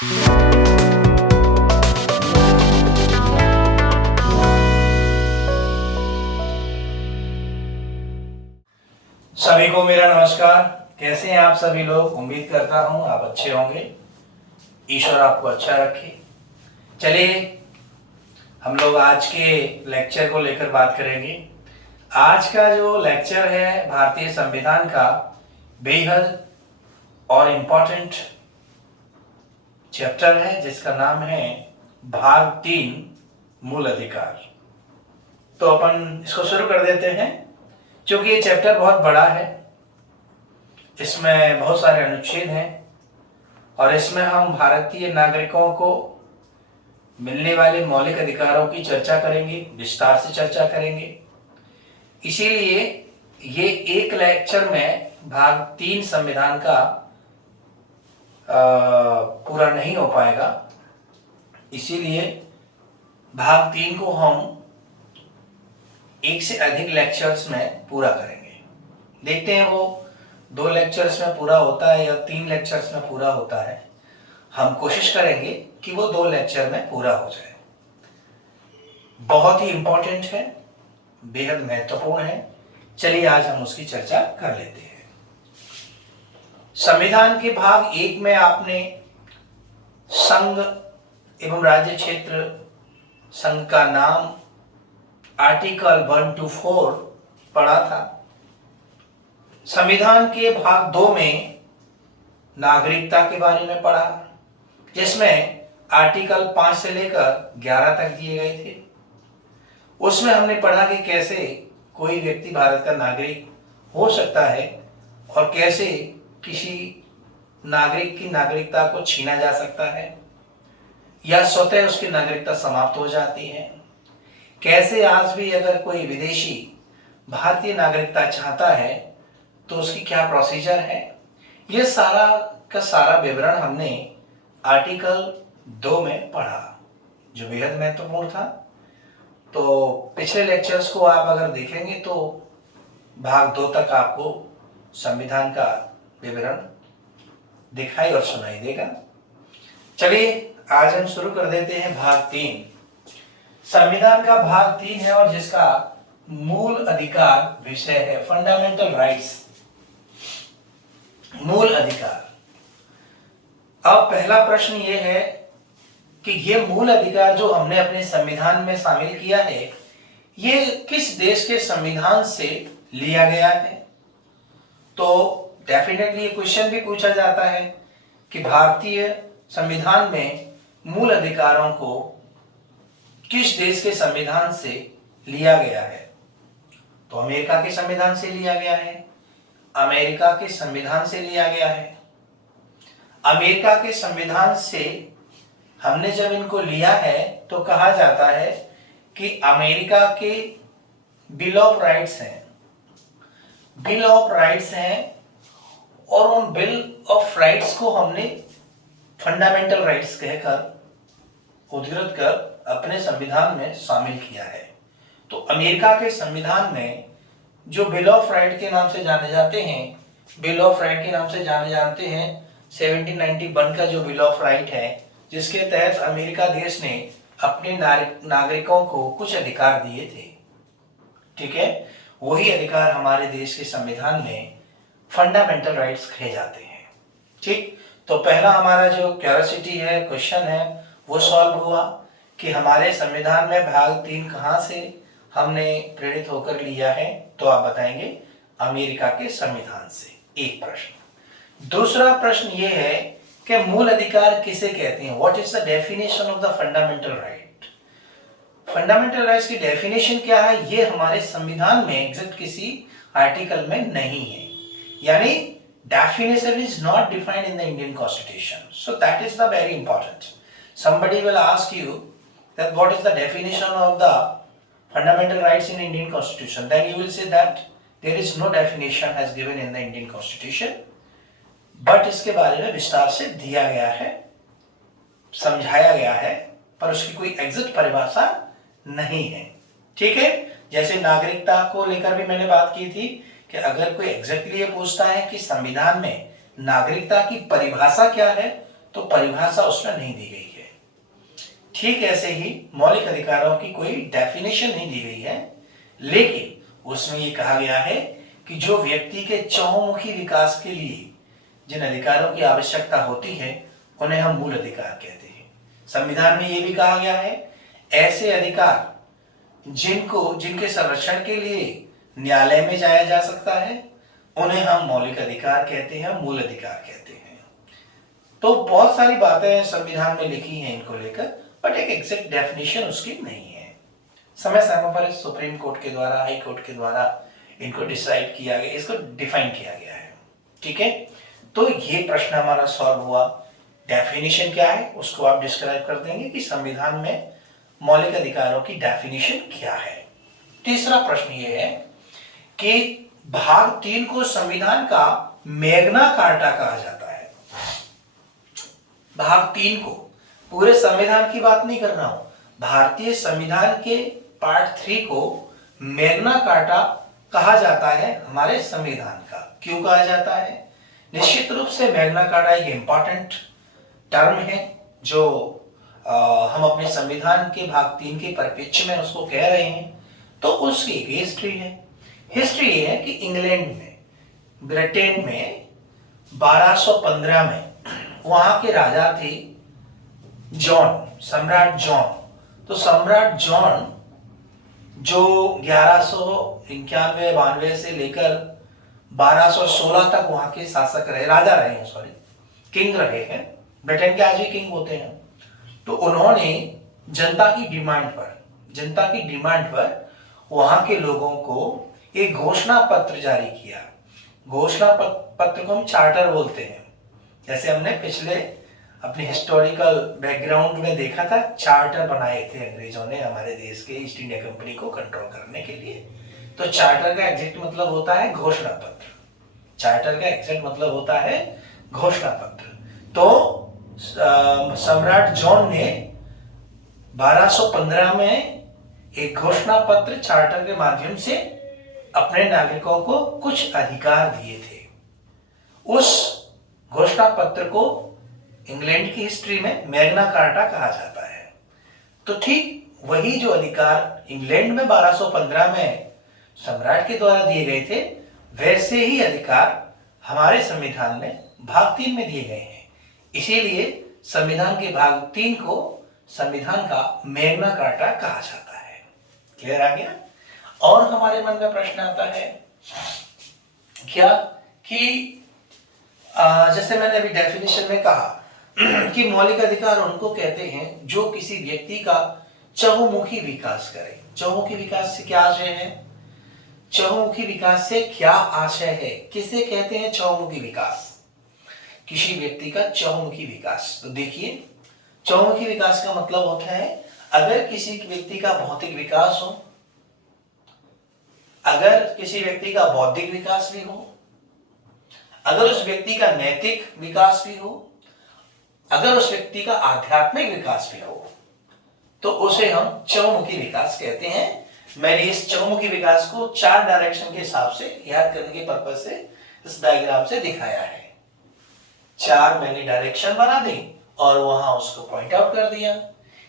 सभी को मेरा नमस्कार। कैसे हैं आप सभी लोग? उम्मीद करता हूं आप अच्छे होंगे। ईश्वर आपको अच्छा रखे। चलिए हम लोग आज के लेक्चर को लेकर बात करेंगे। आज का जो लेक्चर है भारतीय संविधान का बेहद और इम्पोर्टेंट चैप्टर है, जिसका नाम है भाग 3 मूल अधिकार। तो अपन इसको शुरू कर देते हैं। क्योंकि ये चैप्टर बहुत बड़ा है, इसमें बहुत सारे अनुच्छेद हैं और इसमें हम भारतीय नागरिकों को मिलने वाले मौलिक अधिकारों की चर्चा करेंगे, विस्तार से चर्चा करेंगे। इसीलिए ये एक लेक्चर में भाग 3 संविधान का पूरा नहीं हो पाएगा। इसीलिए भाग 3 को हम एक से अधिक लेक्चर्स में पूरा करेंगे। देखते हैं वो 2 लेक्चर्स में पूरा होता है या 3 लेक्चर्स में पूरा होता है। हम कोशिश करेंगे कि वो 2 लेक्चर में पूरा हो जाए। बहुत ही इंपॉर्टेंट है, बेहद महत्वपूर्ण है। चलिए आज हम उसकी चर्चा कर लेते हैं। संविधान के भाग 1 में आपने संघ एवं राज्य क्षेत्र, संघ का नाम, आर्टिकल 1 to 4 पढ़ा था। संविधान के भाग 2 में नागरिकता के बारे में पढ़ा, जिसमें आर्टिकल 5 से लेकर 11 तक दिए गए थे। उसमें हमने पढ़ा कि कैसे कोई व्यक्ति भारत का नागरिक हो सकता है और कैसे किसी नागरिक की नागरिकता को छीना जा सकता है या स्वतः उसकी नागरिकता समाप्त हो जाती है। कैसे आज भी अगर कोई विदेशी भारतीय नागरिकता चाहता है तो उसकी क्या प्रोसीजर है, यह सारा का सारा विवरण हमने आर्टिकल 2 में पढ़ा, जो बेहद महत्वपूर्ण था। तो पिछले लेक्चर्स को आप अगर देखेंगे तो भाग 2 तक आपको संविधान का विवरण दिखाई और सुनाई देगा। चलिए आज हम शुरू कर देते हैं भाग 3। संविधान का भाग 3 है और जिसका मूल अधिकार विषय है फंडामेंटल राइट्स, मूल अधिकार। अब पहला प्रश्न यह है कि ये मूल अधिकार जो हमने अपने संविधान में शामिल किया है, ये किस देश के संविधान से लिया गया है? तो डेफिनेटली ये क्वेश्चन भी पूछा जाता है कि भारतीय संविधान में मूल अधिकारों को किस देश के संविधान से लिया गया है? तो अमेरिका के संविधान से लिया गया है, अमेरिका के संविधान से लिया गया है। अमेरिका के संविधान से हमने जब इनको लिया है तो कहा जाता है कि अमेरिका के बिल ऑफ राइट्स हैं, बिल ऑफ राइट्स हैं और उन बिल ऑफ राइट्स को हमने फंडामेंटल राइट्स कहकर उद्धृत कर अपने संविधान में शामिल किया है। तो अमेरिका के संविधान में जो बिल ऑफ राइट के नाम से जाने जाते हैं, बिल ऑफ राइट के नाम से जाने जानते हैं 1791 का जो बिल ऑफ राइट है, जिसके तहत अमेरिका देश ने अपने नागरिकों को कुछ अधिकार दिए थे। ठीक है, वही अधिकार हमारे देश के संविधान में फंडामेंटल राइट्स कहे जाते हैं। ठीक, तो पहला हमारा जो क्यूरियोसिटी है, क्वेश्चन है, वो सॉल्व हुआ कि हमारे संविधान में भाग 3 कहाँ से हमने प्रेरित होकर लिया है। तो आप बताएंगे अमेरिका के संविधान से। एक प्रश्न। दूसरा प्रश्न ये है कि मूल अधिकार किसे कहते हैं? What is the definition of the fundamental right? Fundamental rights की डेफिनेशन क्या है? ये हमारे संविधान में एग्जैक्ट किसी आर्टिकल में नहीं है, यानी definition is not defined in the Indian Constitution. So that is the very important. Somebody will ask you that what is the definition of the fundamental rights in Indian Constitution? Then you will say that there is no definition as given in the Indian Constitution. But इसके बारे में विस्तार से दिया गया है, समझाया गया है, पर उसकी कोई एग्जैक्ट परिभाषा नहीं है। ठीक है, जैसे नागरिकता को लेकर भी मैंने बात की थी कि अगर कोई एग्जैक्टली ये पूछता है कि संविधान में नागरिकता की परिभाषा क्या है, तो परिभाषा उसमें नहीं दी गई है। ठीक ऐसे ही मौलिक अधिकारों की कोई डेफिनेशन नहीं दी गई है, लेकिन उसमें ये कहा गया है कि जो व्यक्ति के चहुमुखी विकास के लिए जिन अधिकारों की आवश्यकता होती है उन्हें हम मूल अधिकार कहते हैं। संविधान में ये भी कहा गया है ऐसे अधिकार जिनके संरक्षण के लिए न्यायालय में जाया जा सकता है उन्हें हम मौलिक अधिकार कहते हैं, मूल अधिकार कहते हैं। तो बहुत सारी बातें संविधान में लिखी हैं इनको लेकर, बट एक एग्जैक्ट डेफिनेशन उसकी नहीं है। समय समय पर सुप्रीम कोर्ट के द्वारा, हाई कोर्ट के द्वारा इनको डिसाइड किया गया, इसको डिफाइन किया गया है। ठीक है, तो ये प्रश्न हमारा सॉल्व हुआ। डेफिनेशन क्या है उसको आप डिस्क्राइब कर देंगे कि संविधान में मौलिक अधिकारों की डेफिनेशन क्या है। तीसरा प्रश्न ये है कि भाग 3 को संविधान का मैग्ना कार्टा कहा जाता है। भाग 3 को, पूरे संविधान की बात नहीं कर रहा हूं, भारतीय संविधान के पार्ट 3 को मैग्ना कार्टा कहा जाता है हमारे संविधान का। क्यों कहा जाता है? निश्चित रूप से मैग्ना कार्टा एक इंपॉर्टेंट टर्म है जो हम अपने संविधान के भाग 3 के परिप्रेक्ष्य में उसको कह रहे हैं। तो उसकी एक हिस्ट्री है। हिस्ट्री ये है कि इंग्लैंड में, ब्रिटेन में 1215 में वहां के राजा थे जॉन, सम्राट जॉन। तो सम्राट जॉन जो 1191-92 से लेकर 1216 तक वहां के शासक रहे, राजा रहे हैं, सॉरी, किंग रहे हैं। ब्रिटेन के आज भी किंग होते हैं। तो उन्होंने जनता की डिमांड पर वहां के लोगों को एक घोषणा पत्र जारी किया। घोषणा पत्र को हम चार्टर बोलते हैं। जैसे हमने पिछले अपने हिस्टोरिकल बैकग्राउंड में देखा था, चार्टर बनाए थे अंग्रेजों ने हमारे देश के ईस्ट इंडिया कंपनी को कंट्रोल करने के लिए। तो चार्टर का एग्जैक्ट मतलब होता है घोषणा पत्र। चार्टर का एग्जैक्ट मतलब होता है घोषणा पत्र। तो सम्राट जॉन ने 1215 में एक घोषणा पत्र चार्टर के माध्यम से अपने नागरिकों को कुछ अधिकार दिए थे। उस घोषणा पत्र को इंग्लैंड की हिस्ट्री में मैग्ना कार्टा कहा जाता है। तो ठीक वही जो अधिकार इंग्लैंड में 1215 में सम्राट के द्वारा दिए गए थे, वैसे ही अधिकार हमारे संविधान में भाग 3 में दिए गए हैं। इसीलिए संविधान के भाग 3 को संविधान का मैग्ना कार्टा कहा जाता है। क्लियर आ गया? और हमारे मन में प्रश्न आता है क्या कि जैसे मैंने अभी डेफिनेशन में कहा कि मौलिक अधिकार उनको कहते हैं जो किसी व्यक्ति का चहुमुखी विकास करे। चहुमुखी विकास से क्या आशय है? चहुमुखी विकास से क्या आशय है? किसे कहते हैं चहुमुखी विकास? किसी व्यक्ति का चहुमुखी विकास। तो देखिए, चहुमुखी विकास का मतलब होता है अगर किसी व्यक्ति का भौतिक विकास हो, अगर किसी व्यक्ति का बौद्धिक विकास भी हो, अगर उस व्यक्ति का नैतिक विकास भी हो, अगर उस व्यक्ति का आध्यात्मिक विकास भी हो, तो उसे हम चहुमुखी विकास कहते हैं। मैंने इस चहुमुखी विकास को 4 डायरेक्शन के हिसाब से याद करने के पर्पज से इस डायग्राम से दिखाया है। 4 मैंने डायरेक्शन बना दी और वहां उसको पॉइंट आउट कर दिया।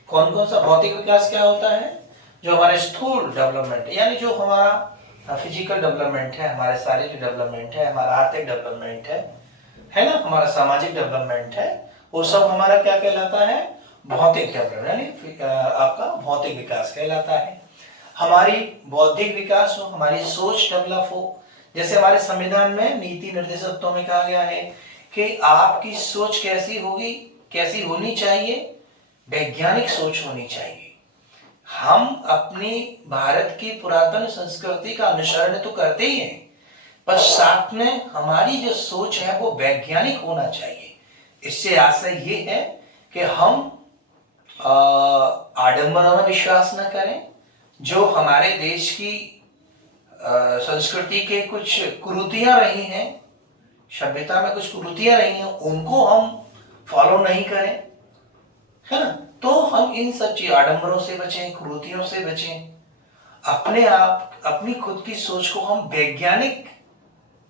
कौन कौन सा भौतिक विकास क्या होता है? जो हमारे स्थूल डेवलपमेंट, यानी जो हमारा फिजिकल डेवलपमेंट है, हमारे शारीरिक डेवलपमेंट है, हमारा आर्थिक डेवलपमेंट है ना, हमारा सामाजिक डेवलपमेंट है, वो सब हमारा क्या कहलाता है? भौतिक डेवलपमेंट, यानी आपका भौतिक विकास कहलाता है। हमारी बौद्धिक विकास हो, हमारी सोच डेवलप हो, जैसे हमारे संविधान में नीति निर्देशकों में कहा गया है कि आपकी सोच कैसी होगी, कैसी होनी चाहिए? वैज्ञानिक सोच होनी चाहिए। हम अपनी भारत की पुरातन संस्कृति का अनुसरण तो करते ही हैं, पर साथ में हमारी जो सोच है वो वैज्ञानिक होना चाहिए। इससे आशय ये है कि हम आडंबरों में विश्वास न करें। जो हमारे देश की संस्कृति के कुछ कुरीतियां रही हैं, सभ्यता में कुछ कुरीतियां रही हैं, उनको हम फॉलो नहीं करें, है ना। तो हम इन सब चीज आडंबरों से बचें, कुरीतियों से बचें, अपने आप अपनी खुद की सोच को हम वैज्ञानिक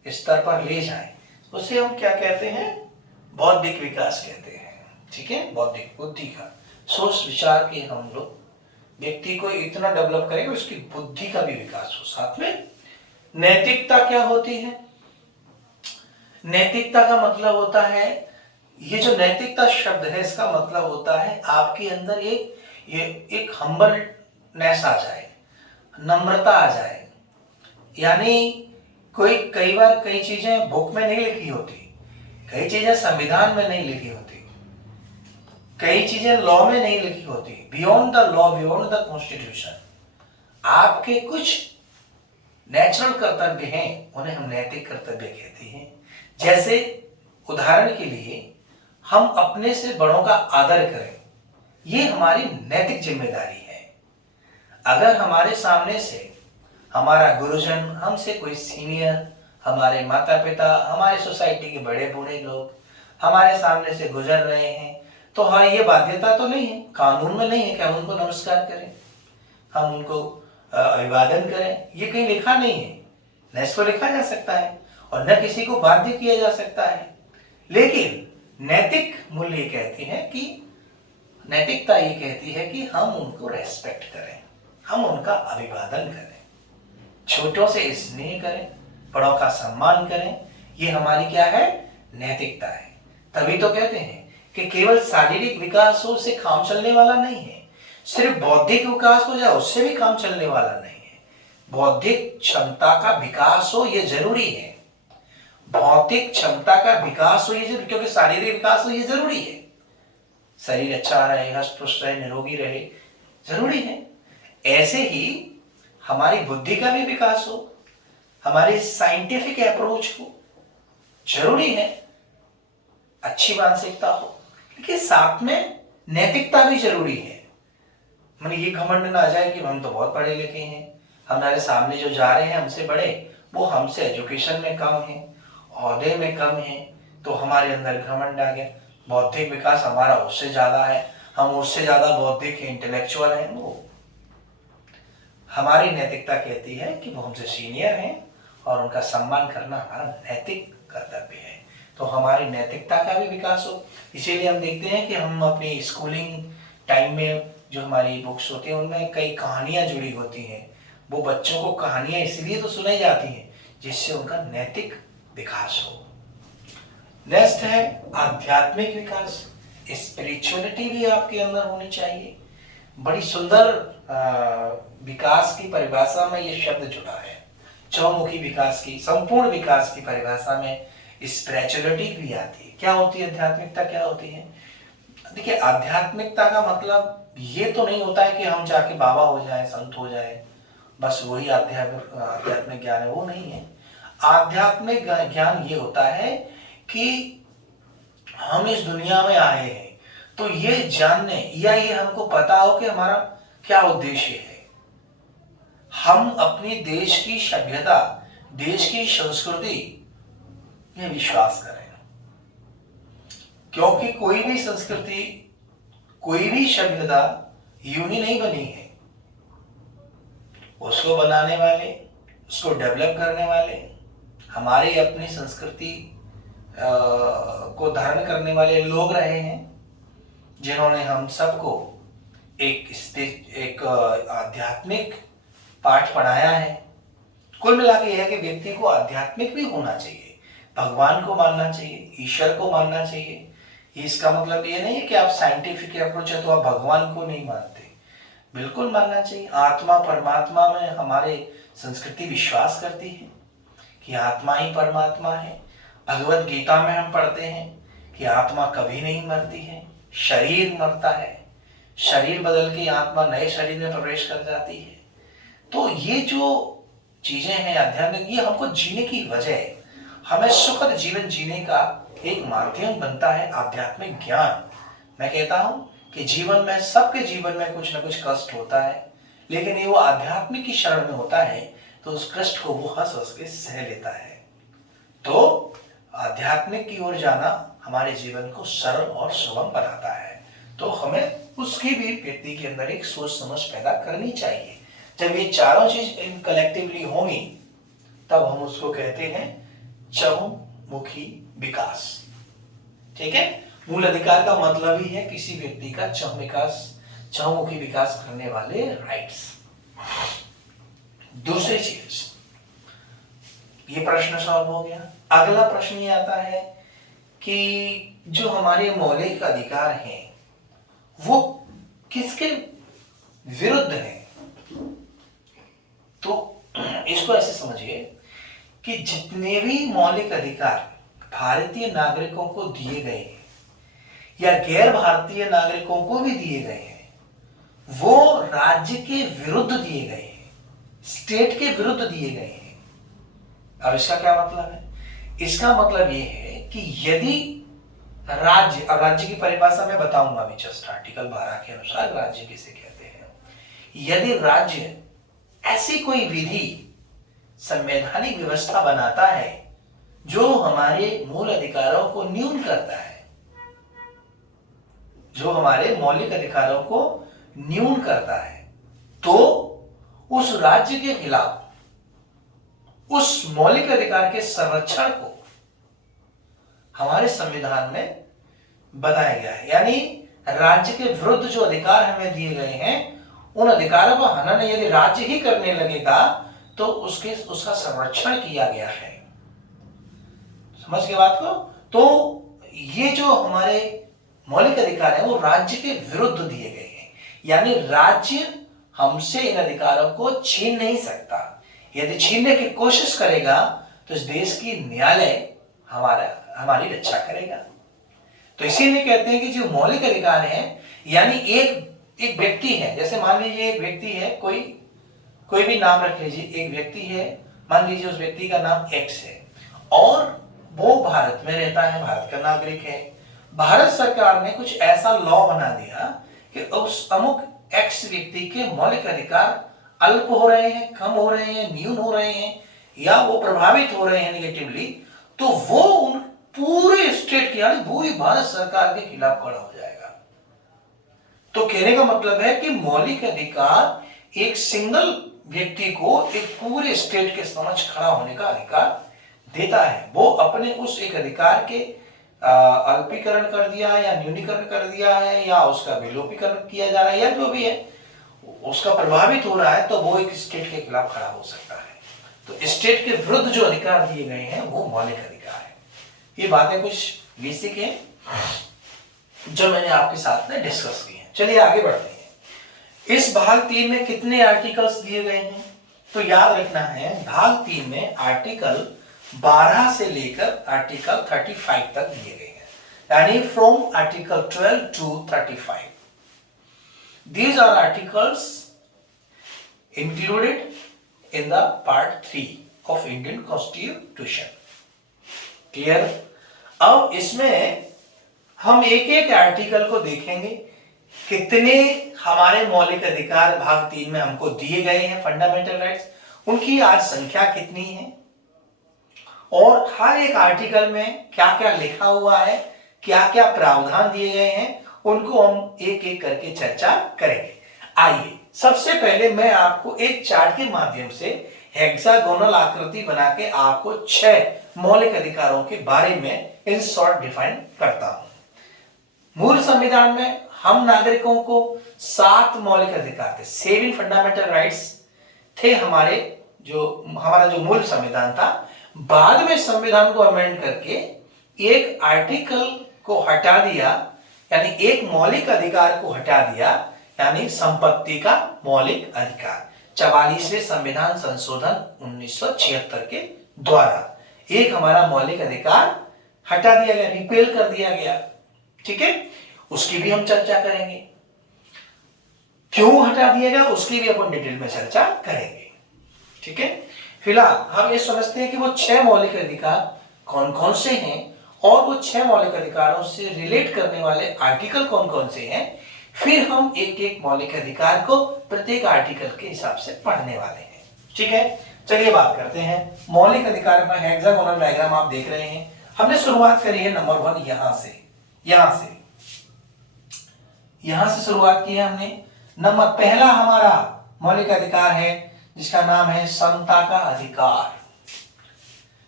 स्तर पर ले जाएं। उसे हम क्या कहते हैं? बौद्धिक विकास कहते हैं। ठीक है, बौद्धिक बुद्धि का, सोच विचार के हम लोग व्यक्ति को इतना डेवलप करेंगे उसकी बुद्धि का भी विकास हो। साथ में नैतिकता क्या होती है? नैतिकता का मतलब होता है, ये जो नैतिकता शब्द है इसका मतलब होता है आपके अंदर एक हम्बलनेस आ जाए, नम्रता आ जाए। यानी कई बार कई चीजें बुक में नहीं लिखी होती, कई चीजें संविधान में नहीं लिखी होती, कई चीजें लॉ में नहीं लिखी होती, beyond the law, beyond the constitution आपके कुछ नेचुरल कर्तव्य हैं, उन्हें हम नैतिक कर्तव्य कहते हैं। जैसे उदाहरण के लिए हम अपने से बड़ों का आदर करें, ये हमारी नैतिक जिम्मेदारी है। अगर हमारे सामने से हमारा गुरुजन, हमसे कोई सीनियर, हमारे माता पिता, हमारे सोसाइटी के बड़े बूढ़े लोग हमारे सामने से गुजर रहे हैं, तो हाँ, ये बाध्यता तो नहीं है, कानून में नहीं है कि हम उनको नमस्कार करें, हम उनको अभिवादन करें, ये कहीं लिखा नहीं है। न इसको लिखा जा सकता है और न किसी को बाध्य किया जा सकता है। लेकिन नैतिक मूल्य कहती है कि नैतिकता ये कहती है कि हम उनको रेस्पेक्ट करें, हम उनका अभिवादन करें, छोटों से स्नेह करें, बड़ों का सम्मान करें। ये हमारी क्या है? नैतिकता है। तभी तो कहते हैं कि केवल शारीरिक विकास हो उससे काम चलने वाला नहीं है, सिर्फ बौद्धिक विकास हो जाए उससे भी काम चलने वाला नहीं है। बौद्धिक क्षमता का विकास हो ये जरूरी है, भौतिक क्षमता का विकास हो ये जरूरी, क्योंकि शारीरिक विकास हो ये जरूरी है। शरीर अच्छा रहे, हष्ट पुष्ट रहे, निरोगी रहे, जरूरी है। ऐसे ही हमारी बुद्धि का भी विकास हो, हमारी साइंटिफिक अप्रोच हो, जरूरी है, अच्छी मानसिकता हो, लेकिन साथ में नैतिकता भी जरूरी है। मैंने ये घमंड ना आ जाए कि हम तो बहुत पढ़े लिखे हैं, हमारे सामने जो जा रहे हैं हमसे बड़े, वो हमसे एजुकेशन में कम है, ओहदे में कम है, तो हमारे अंदर घमंड आ गया। बौद्धिक विकास हमारा उससे ज्यादा है, हम उससे ज्यादा बौद्धिक है, इंटेलेक्चुअल है। वो हमारी नैतिकता कहती है कि वो हमसे सीनियर हैं और उनका सम्मान करना हमारा नैतिक कर्तव्य है। तो हमारी नैतिकता का भी विकास हो। इसीलिए हम देखते हैं कि हम अपनी स्कूलिंग टाइम में जो हमारी बुक्स होती हैं उनमें कई कहानियां जुड़ी होती हैं। वो बच्चों को कहानियां इसलिए तो सुनाई जाती हैं जिससे उनका नैतिक विकास हो। नेक्स्ट है आध्यात्मिक विकास। स्पिरिचुअलिटी भी आपके अंदर होनी चाहिए। बड़ी सुंदर विकास की परिभाषा में ये शब्द जुड़ा है। चौमुखी विकास की, संपूर्ण विकास की परिभाषा में स्पिरिचुअलिटी भी आती है। क्या होती है आध्यात्मिकता, क्या होती है? देखिए, आध्यात्मिकता का मतलब ये तो नहीं होता है कि हम जाके बाबा हो जाएं, संत हो जाएं, बस वही आध्यात्मिक ज्ञान है, वो नहीं है। आध्यात्मिक ज्ञान ये होता है कि हम इस दुनिया में आए हैं तो ये जानने या ये हमको पता हो कि हमारा क्या उद्देश्य है। हम अपने देश की सभ्यता, देश की संस्कृति में विश्वास करें, क्योंकि कोई भी संस्कृति, कोई भी सभ्यता यूं ही नहीं बनी है। उसको बनाने वाले, उसको डेवलप करने वाले, हमारी अपनी संस्कृति को धारण करने वाले लोग रहे हैं, जिन्होंने हम सबको एक आध्यात्मिक पाठ पढ़ाया है। कुल मिला के यह है कि व्यक्ति को आध्यात्मिक भी होना चाहिए, भगवान को मानना चाहिए, ईश्वर को मानना चाहिए। इसका मतलब ये नहीं है कि आप साइंटिफिक अप्रोच है तो आप भगवान को नहीं मानते, बिल्कुल मानना चाहिए। आत्मा परमात्मा में हमारे संस्कृति विश्वास करती है कि आत्मा ही परमात्मा है। भगवत गीता में हम पढ़ते हैं कि आत्मा कभी नहीं मरती है, शरीर मरता है, शरीर बदल के आत्मा नए शरीर में प्रवेश कर जाती है। तो ये जो चीजें हैं आध्यात्मिक, ये हमको जीने की वजह, हमें सुखद जीवन जीने का एक माध्यम बनता है आध्यात्मिक ज्ञान। मैं कहता हूं कि जीवन में, सबके जीवन में कुछ ना कुछ कष्ट होता है, लेकिन ये वो आध्यात्मिक की शरण में होता है तो उस कष्ट को वो हंस हंस के सह लेता है। तो आध्यात्मिक की ओर जाना हमारे जीवन को सरल और सुगम बनाता है। तो हमें उसकी भी व्यक्ति के अंदर एक सोच समझ पैदा करनी चाहिए। जब ये चारों चीज कलेक्टिवली होंगी तब हम उसको कहते हैं चहुमुखी विकास। ठीक है, मूल अधिकार का मतलब ही है किसी व्यक्ति का चहुमुखी विकास करने वाले राइट्स। दूसरी चीज, ये प्रश्न सॉल्व हो गया। अगला प्रश्न ये आता है कि जो हमारे मौलिक अधिकार हैं वो किसके विरुद्ध हैं। तो इसको ऐसे समझिए कि जितने भी मौलिक अधिकार भारतीय नागरिकों को दिए गए हैं या गैर भारतीय नागरिकों को भी दिए गए हैं, वो राज्य के विरुद्ध दिए गए हैं, स्टेट के विरुद्ध दिए गए हैं। अब इसका क्या मतलब है? इसका मतलब ये है कि यदि राज्य, अब राज्य की परिभाषा मैं बताऊंगा अभी जस्ट आर्टिकल 12 के अनुसार राज्य किसे कहते हैं। यदि राज्य ऐसी कोई विधि, संवैधानिक व्यवस्था बनाता है जो हमारे मूल अधिकारों को न्यून करता है, जो हमारे मौलिक अधिकारों को न्यून करता है, तो उस राज्य के खिलाफ उस मौलिक अधिकार के संरक्षण को हमारे संविधान में बताया गया है। यानी राज्य के विरुद्ध जो अधिकार हमें दिए गए हैं, उन अधिकारों का हनन यदि राज्य ही करने लगेगा तो उसका संरक्षण किया गया है। समझ गए बात को? तो ये जो हमारे मौलिक अधिकार है वो राज्य के विरुद्ध दिए गए हैं, यानी राज्य हमसे इन अधिकारों को छीन नहीं सकता। यदि छीनने की कोशिश करेगा तो इस देश की न्यायालय हमारी रक्षा करेगा। तो इसीलिए कहते हैं कि जो मौलिक अधिकार है, यानी एक व्यक्ति है, जैसे मान लीजिए एक व्यक्ति है, कोई भी नाम रख लीजिए, एक व्यक्ति है, मान लीजिए उस व्यक्ति का नाम एक्स है और वो भारत में रहता है, भारत का नागरिक है। भारत सरकार ने कुछ ऐसा लॉ बना दिया कि उस अमुक एक्स व्यक्ति के मौलिक अधिकार अल्प हो रहे हैं, कम हो रहे हैं, न्यून हो रहे हैं या वो प्रभावित हो रहे हैं निगेटिवली, तो वो उन पूरे स्टेट की यानी पूरी भारत सरकार के खिलाफ खड़ा हो जाएगा। तो कहने का मतलब है कि मौलिक अधिकार एक सिंगल व्यक्ति को एक पूरे स्टेट के समक्ष खड़ा होने का अधिकार देता है। वो अपने उस एक अधिकार के अल्पीकरण कर दिया है या न्यूनीकरण कर दिया है या उसका विलोपीकरण किया जा रहा है या जो भी है उसका प्रभावित हो रहा है, तो वो एक स्टेट के खिलाफ खड़ा हो सकता है। तो स्टेट के विरुद्ध जो अधिकार दिए गए हैं वो मौलिक अधिकार है। ये बातें कुछ बेसिक है जो मैंने आपके साथ में डिस्कस की है। चलिए आगे बढ़ते हैं। इस भाग 3 में कितने आर्टिकल्स दिए गए हैं? तो याद रखना है भाग 3 में आर्टिकल 12 से लेकर आर्टिकल 35 तक दिए गए हैं, यानी from article 12 to 35। These are articles included in the part 3 of Indian Constitution. Clear? अब इसमें हम एक एक आर्टिकल को देखेंगे, कितने हमारे मौलिक अधिकार भाग 3 में हमको दिए गए हैं, फंडामेंटल राइट्स, उनकी आज संख्या कितनी है और हर एक आर्टिकल में क्या क्या लिखा हुआ है, क्या क्या प्रावधान दिए गए हैं, उनको हम एक एक करके चर्चा करेंगे। आइए सबसे पहले मैं आपको एक चार्ट के माध्यम से हेक्सागोनल आकृति बना के आपको 6 मौलिक अधिकारों के बारे में इन शॉर्ट डिफाइन करता हूं। मूल संविधान में हम नागरिकों को 7 मौलिक अधिकार थे, 7 फंडामेंटल राइट्स थे हमारा जो मूल संविधान था। बाद में संविधान को अमेंड करके एक आर्टिकल को हटा दिया, यानी एक मौलिक अधिकार को हटा दिया, यानी संपत्ति का मौलिक अधिकार 44वें संविधान संशोधन 1976 के द्वारा एक हमारा मौलिक अधिकार हटा दिया गया, रिपेल कर दिया गया। ठीक है, उसकी भी हम चर्चा करेंगे, क्यों हटा दिया गया उसकी भी अपन डिटेल में चर्चा करेंगे। ठीक है, फिलहाल हम ये समझते हैं कि वो 6 मौलिक अधिकार कौन कौन से हैं और वो 6 मौलिक अधिकारों से रिलेट करने वाले आर्टिकल कौन कौन से हैं। फिर हम एक एक मौलिक अधिकार को प्रत्येक आर्टिकल के हिसाब से पढ़ने वाले हैं। ठीक है, चलिए बात करते हैं मौलिक अधिकार का हेक्सागोनल डायग्राम आप देख रहे हैं। हमने शुरुआत करी है नंबर 1 यहां से शुरुआत की है हमने। नंबर पहला हमारा मौलिक अधिकार है जिसका नाम है समता का अधिकार।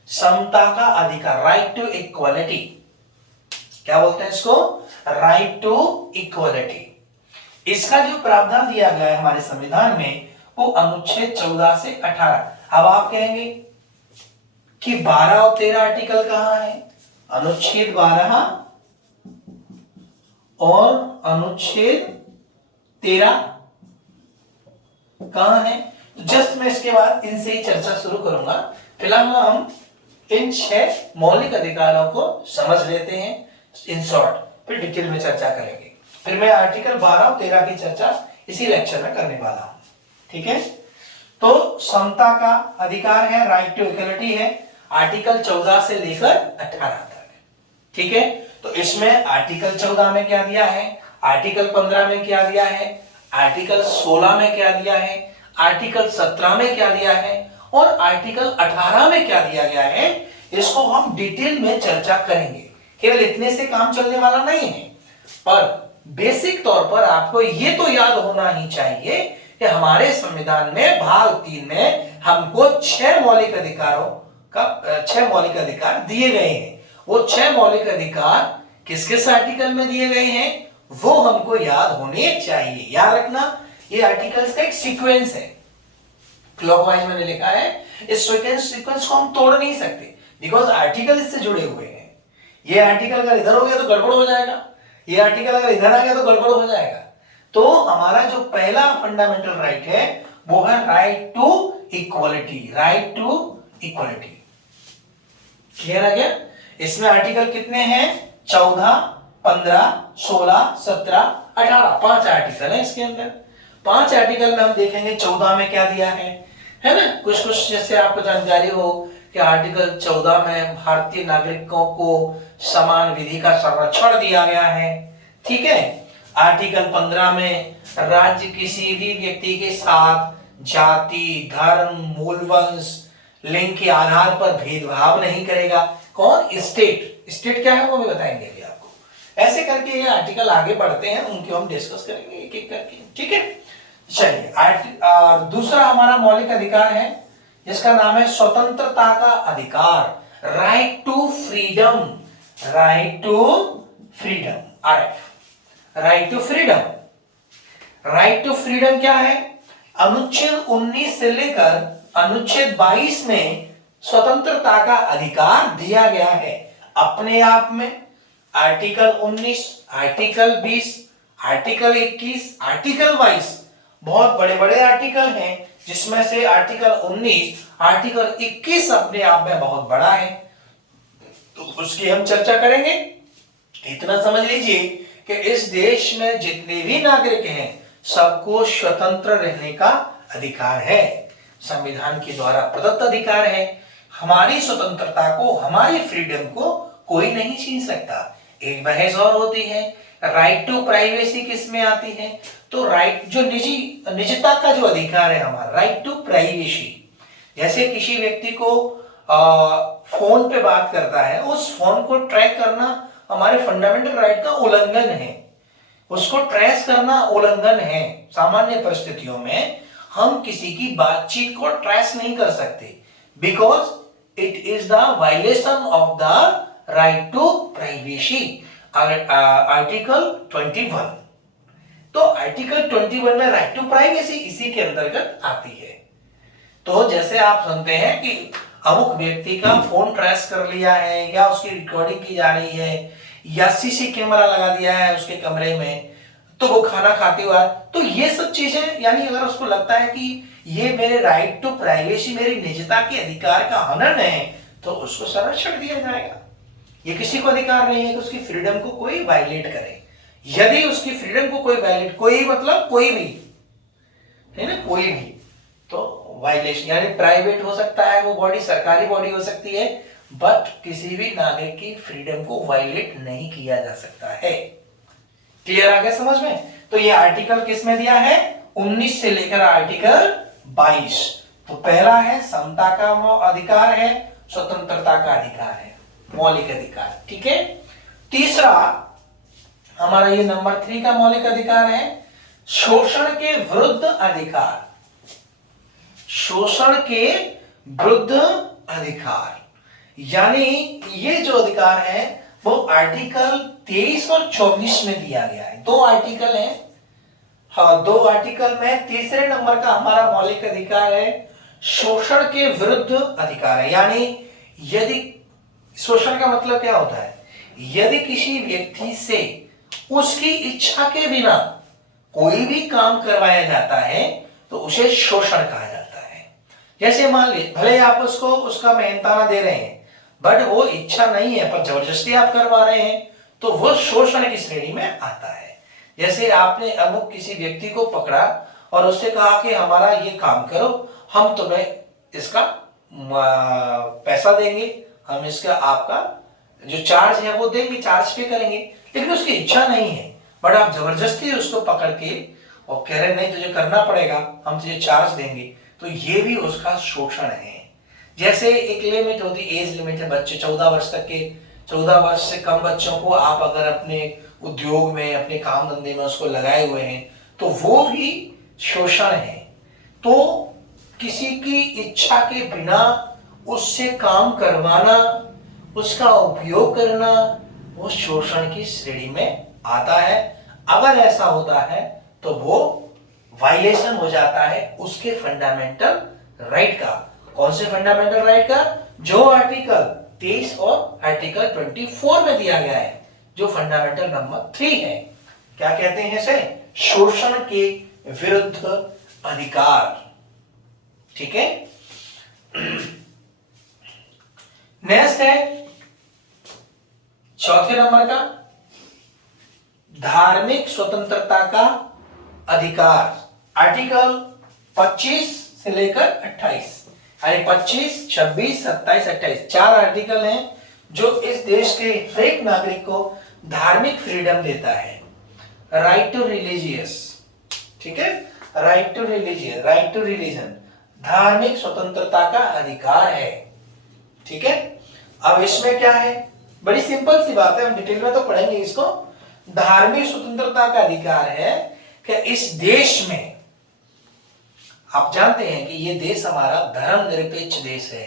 समता का अधिकार, राइट टू इक्वालिटी। क्या बोलते हैं इसको? Right to equality. इसका जो प्रावधान दिया गया है हमारे संविधान में वो अनुच्छेद 14 से 18। अब आप कहेंगे कि 12 और 13 आर्टिकल कहां है? अनुच्छेद 12 और अनुच्छेद 13 कहां है? तो जस्ट मैं इसके बाद इनसे ही चर्चा शुरू करूंगा। फिलहाल हम इन 6 मौलिक अधिकारों को समझ लेते हैं इन शॉर्ट, फिर डिटेल में चर्चा करेंगे। फिर मैं आर्टिकल 12 और 13 की चर्चा इसी लेक्चर में करने वाला हूं। ठीक है, तो समता का अधिकार है, राइट टू इक्वलिटी है, आर्टिकल 14 से लेकर 18 तक। ठीक है, तो इसमें आर्टिकल 14 में क्या दिया है, आर्टिकल 15 में क्या दिया है, आर्टिकल 16 में क्या दिया है, आर्टिकल 17 में क्या दिया है और आर्टिकल 18 में क्या दिया गया है, इसको हम डिटेल में चर्चा करेंगे। केवल इतने से काम चलने वाला नहीं है, पर बेसिक तौर पर आपको ये तो याद होना ही चाहिए कि हमारे संविधान में भाग 3 में हमको 6 मौलिक अधिकारों का 6 मौलिक अधिकार दिए गए हैं। वो 6 मौलिक अधिकार किस किस आर्टिकल में दिए गए हैं वो हमको याद होने चाहिए। याद रखना, ये आर्टिकल्स का एक सीक्वेंस है, क्लॉकवाइज मैंने लिखा है। इस सीक्वेंस को हम तोड़ नहीं सकते बिकॉज आर्टिकल इससे जुड़े हुए हैं। ये आर्टिकल अगर इधर हो गया तो गड़बड़ हो जाएगा, ये आर्टिकल अगर इधर आ गया तो गड़बड़ हो जाएगा। तो हमारा जो पहला फंडामेंटल राइट है वो है right to equality. Right to equality clear आ गया? इसमें आर्टिकल कितने हैं? 14, 15, 16, 17, 18, 5 आर्टिकल है इसके अंदर। 5 आर्टिकल में हम देखेंगे 14 में क्या दिया है ना? कुछ कुछ जैसे आपको जानकारी हो कि आर्टिकल 14 में भारतीय नागरिकों को समान विधि का संरक्षण दिया गया है। ठीक है, आर्टिकल 15 में राज्य किसी भी व्यक्ति के साथ जाति, धर्म, मूल वंश, लिंग के आधार पर भेदभाव नहीं करेगा। कौन? स्टेट। स्टेट क्या है वो भी बताएंगे अभी आपको। ऐसे करके ये आर्टिकल आगे बढ़ते हैं, उनके हम डिस्कस करेंगे एक एक करके। ठीक है, चलिए दूसरा हमारा मौलिक अधिकार है जिसका नाम है स्वतंत्रता का अधिकार, right to freedom. Right to freedom, RF, right to freedom. Right to freedom क्या है? अनुच्छेद 19 से लेकर अनुच्छेद 22 में स्वतंत्रता का अधिकार दिया गया है अपने आप में। आर्टिकल 19, आर्टिकल 20, आर्टिकल 21, आर्टिकल 22 बहुत बड़े बड़े आर्टिकल हैं, जिसमें से आर्टिकल 19, आर्टिकल 21 अपने आप में बहुत बड़ा है, तो उसकी हम चर्चा करेंगे। इतना समझ लीजिए कि इस देश में जितने भी नागरिक हैं सबको स्वतंत्र रहने का अधिकार है, संविधान के द्वारा प्रदत्त अधिकार है। हमारी स्वतंत्रता को, हमारी फ्रीडम को कोई नहीं छीन सकता। एक बहस और होती है, राइट टू प्राइवेसी किस में आती है? तो राइट जो निजता का जो अधिकार है हमारा, राइट टू प्राइवेसी। जैसे किसी व्यक्ति को फोन पे बात करता है, उस फोन को ट्रैक करना हमारे फंडामेंटल राइट का उल्लंघन है, उसको ट्रेस करना उल्लंघन है। सामान्य परिस्थितियों में हम किसी की बातचीत को ट्रेस नहीं कर सकते because it is the violation of the right to privacy. Article 21, तो आर्टिकल 21 में राइट टू प्राइवेसी इसी के अंतर्गत आती है। तो जैसे आप सुनते हैं कि अमुक व्यक्ति का फोन ट्रेस कर लिया है या उसकी रिकॉर्डिंग की जा रही है या सीसी कैमरा लगा दिया है उसके कमरे में, तो वो खाना खाते हुआ, तो ये सब चीजें, यानी अगर उसको लगता है कि ये मेरे राइट टू प्राइवेसी, मेरी निजता के अधिकार का हनन है, तो उसको संरक्षण दिया जाएगा। ये किसी को अधिकार नहीं है कि उसकी फ्रीडम को कोई वायलेट करे। यदि उसकी फ्रीडम को कोई वायलेट, कोई मतलब कोई भी है ना, कोई भी, तो वायलेशन, यानी प्राइवेट हो सकता है वो बॉडी, सरकारी बॉडी हो सकती है, बट किसी भी नागरिक की फ्रीडम को वायलेट नहीं किया जा सकता है। क्लियर आ गया समझ में? तो ये आर्टिकल किस में दिया है? 19 से लेकर आर्टिकल 22। तो पहला है समता का अधिकार है, स्वतंत्रता का अधिकार है, मौलिक अधिकार। ठीक है, तीसरा हमारा ये नंबर 3 का मौलिक अधिकार है शोषण के विरुद्ध अधिकार। शोषण के विरुद्ध अधिकार, यानी ये जो अधिकार है वो आर्टिकल 23 और 24 में दिया गया है। दो आर्टिकल है। हाँ, दो आर्टिकल में तीसरे नंबर का हमारा मौलिक अधिकार है शोषण के विरुद्ध अधिकार है। यानी यदि शोषण का मतलब क्या होता है, यदि किसी व्यक्ति से उसकी इच्छा के बिना कोई भी काम करवाया जाता है तो उसे शोषण कहा जाता है। जैसे मान ली भले आप उसको उसका मेहनताना दे रहे हैं बट वो इच्छा नहीं है पर जबरदस्ती आप करवा रहे हैं तो वो शोषण की श्रेणी में आता है। जैसे आपने अमुक किसी व्यक्ति को पकड़ा और उससे कहा कि हमारा ये काम करो, हम तुम्हें इसका पैसा देंगे, हम इसका आपका जो चार्ज है वो देंगे, चार्ज पे करेंगे, लेकिन उसकी इच्छा नहीं है बट आप जबरदस्ती उसको पकड़ के और कह रहे नहीं तुझे करना पड़ेगा, हम तुझे चार्ज देंगे, तो ये भी उसका शोषण है। जैसे एक लिमिट होती, एज लिमिट है, बच्चे 14 वर्ष तक के, 14 वर्ष से कम बच्चों को आप अगर अपने उद्योग में अपने काम धंधे में उसको लगाए हुए हैं तो वो भी शोषण है। तो किसी की इच्छा के बिना उससे काम करवाना, उसका उपयोग करना, वो शोषण की श्रेणी में आता है। अगर ऐसा होता है तो वो वायलेशन हो जाता है उसके फंडामेंटल राइट का। कौन से फंडामेंटल राइट का? जो आर्टिकल 23 और आर्टिकल 24 में दिया गया है, जो फंडामेंटल नंबर 3 है। क्या कहते हैं इसे? शोषण के विरुद्ध अधिकार। ठीक है। नेक्स्ट है चौथे नंबर का धार्मिक स्वतंत्रता का अधिकार। आर्टिकल 25 से लेकर 28, यानी 25, 26, 27, 28 चार आर्टिकल हैं जो इस देश के हर एक नागरिक को धार्मिक फ्रीडम देता है। राइट टू रिलीजियस, ठीक है, right to religious, right to religion, धार्मिक स्वतंत्रता का अधिकार है। ठीक है। अब इसमें क्या है, बड़ी सिंपल सी बात है, हम डिटेल में तो पढ़ेंगे इसको। धार्मिक स्वतंत्रता का अधिकार है कि इस देश में, आप जानते हैं कि ये देश हमारा धर्मनिरपेक्ष देश है,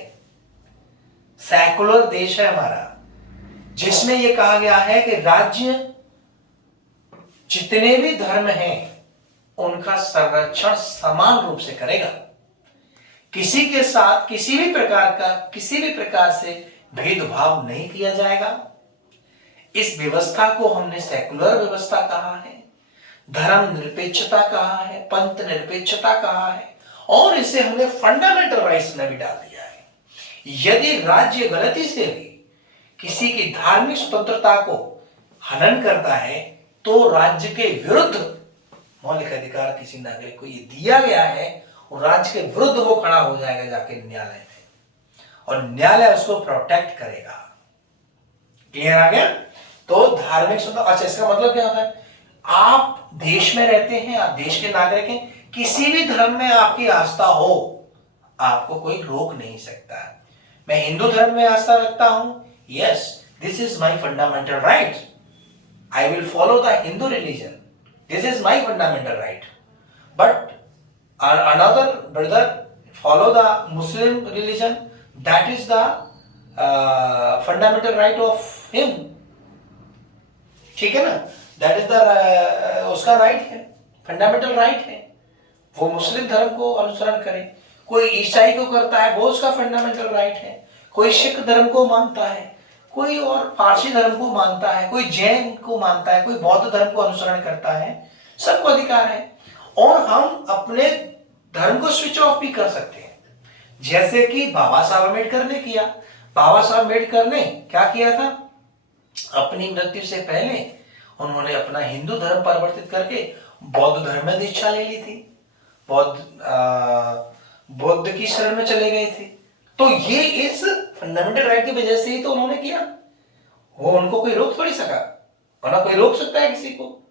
सेकुलर देश है हमारा, जिसमें ये कहा गया है कि राज्य जितने भी धर्म हैं उनका संरक्षण समान रूप से करेगा। किसी के साथ किसी भी प्रकार से भेदभाव नहीं किया जाएगा। इस व्यवस्था को हमने सेकुलर व्यवस्था कहा है, धर्म निरपेक्षता कहा है, पंथ निरपेक्षता कहा है, और इसे हमने फंडामेंटल राइट्स में भी डाल दिया है। यदि राज्य गलती से भी किसी की धार्मिक स्वतंत्रता को हनन करता है तो राज्य के विरुद्ध मौलिक अधिकार किसी नागरिक को ये दिया गया है और राज्य के विरुद्ध वो खड़ा हो जाएगा जाके न्यायालय में, और न्यायालय उसको प्रोटेक्ट करेगा। क्लियर आ गया? तो धार्मिक स्वतंत्रता, अच्छा इसका मतलब क्या होता है? आप देश में रहते हैं, आप देश के नागरिक हैं, किसी भी धर्म में आपकी आस्था हो, आपको कोई रोक नहीं सकता। मैं हिंदू धर्म में आस्था रखता हूं, yes, this is my fundamental right, I will follow the Hindu religion, this is my fundamental right. But another brother follow the Muslim religion, that is the fundamental right of him, ठीक है ना, that is the उसका right है, fundamental right है, वो मुस्लिम धर्म को अनुसरण करे। कोई ईसाई को करता है वो उसका फंडामेंटल राइट है, कोई सिख धर्म को मानता है, कोई और पारसी धर्म को मानता है, कोई जैन को मानता है, कोई बौद्ध धर्म को अनुसरण करता है, सबको अधिकार है। और हम अपने धर्म को स्विच ऑफ भी कर सकते हैं, जैसे कि बाबा साहब अम्बेडकर ने किया। बाबा साहब अम्बेडकर ने क्या किया था? अपनी मृत्यु से पहले उन्होंने अपना हिंदू धर्म परिवर्तित करके बौद्ध धर्म में दीक्षा ले ली थी, बौद्ध की शरण में चले गए थे। तो ये इस फंडामेंटल राइट की वजह से ही तो उन्होंने किया, वो उनको कोई रोक थोड़ी सका, वरना कोई रोक सकता है किसी को?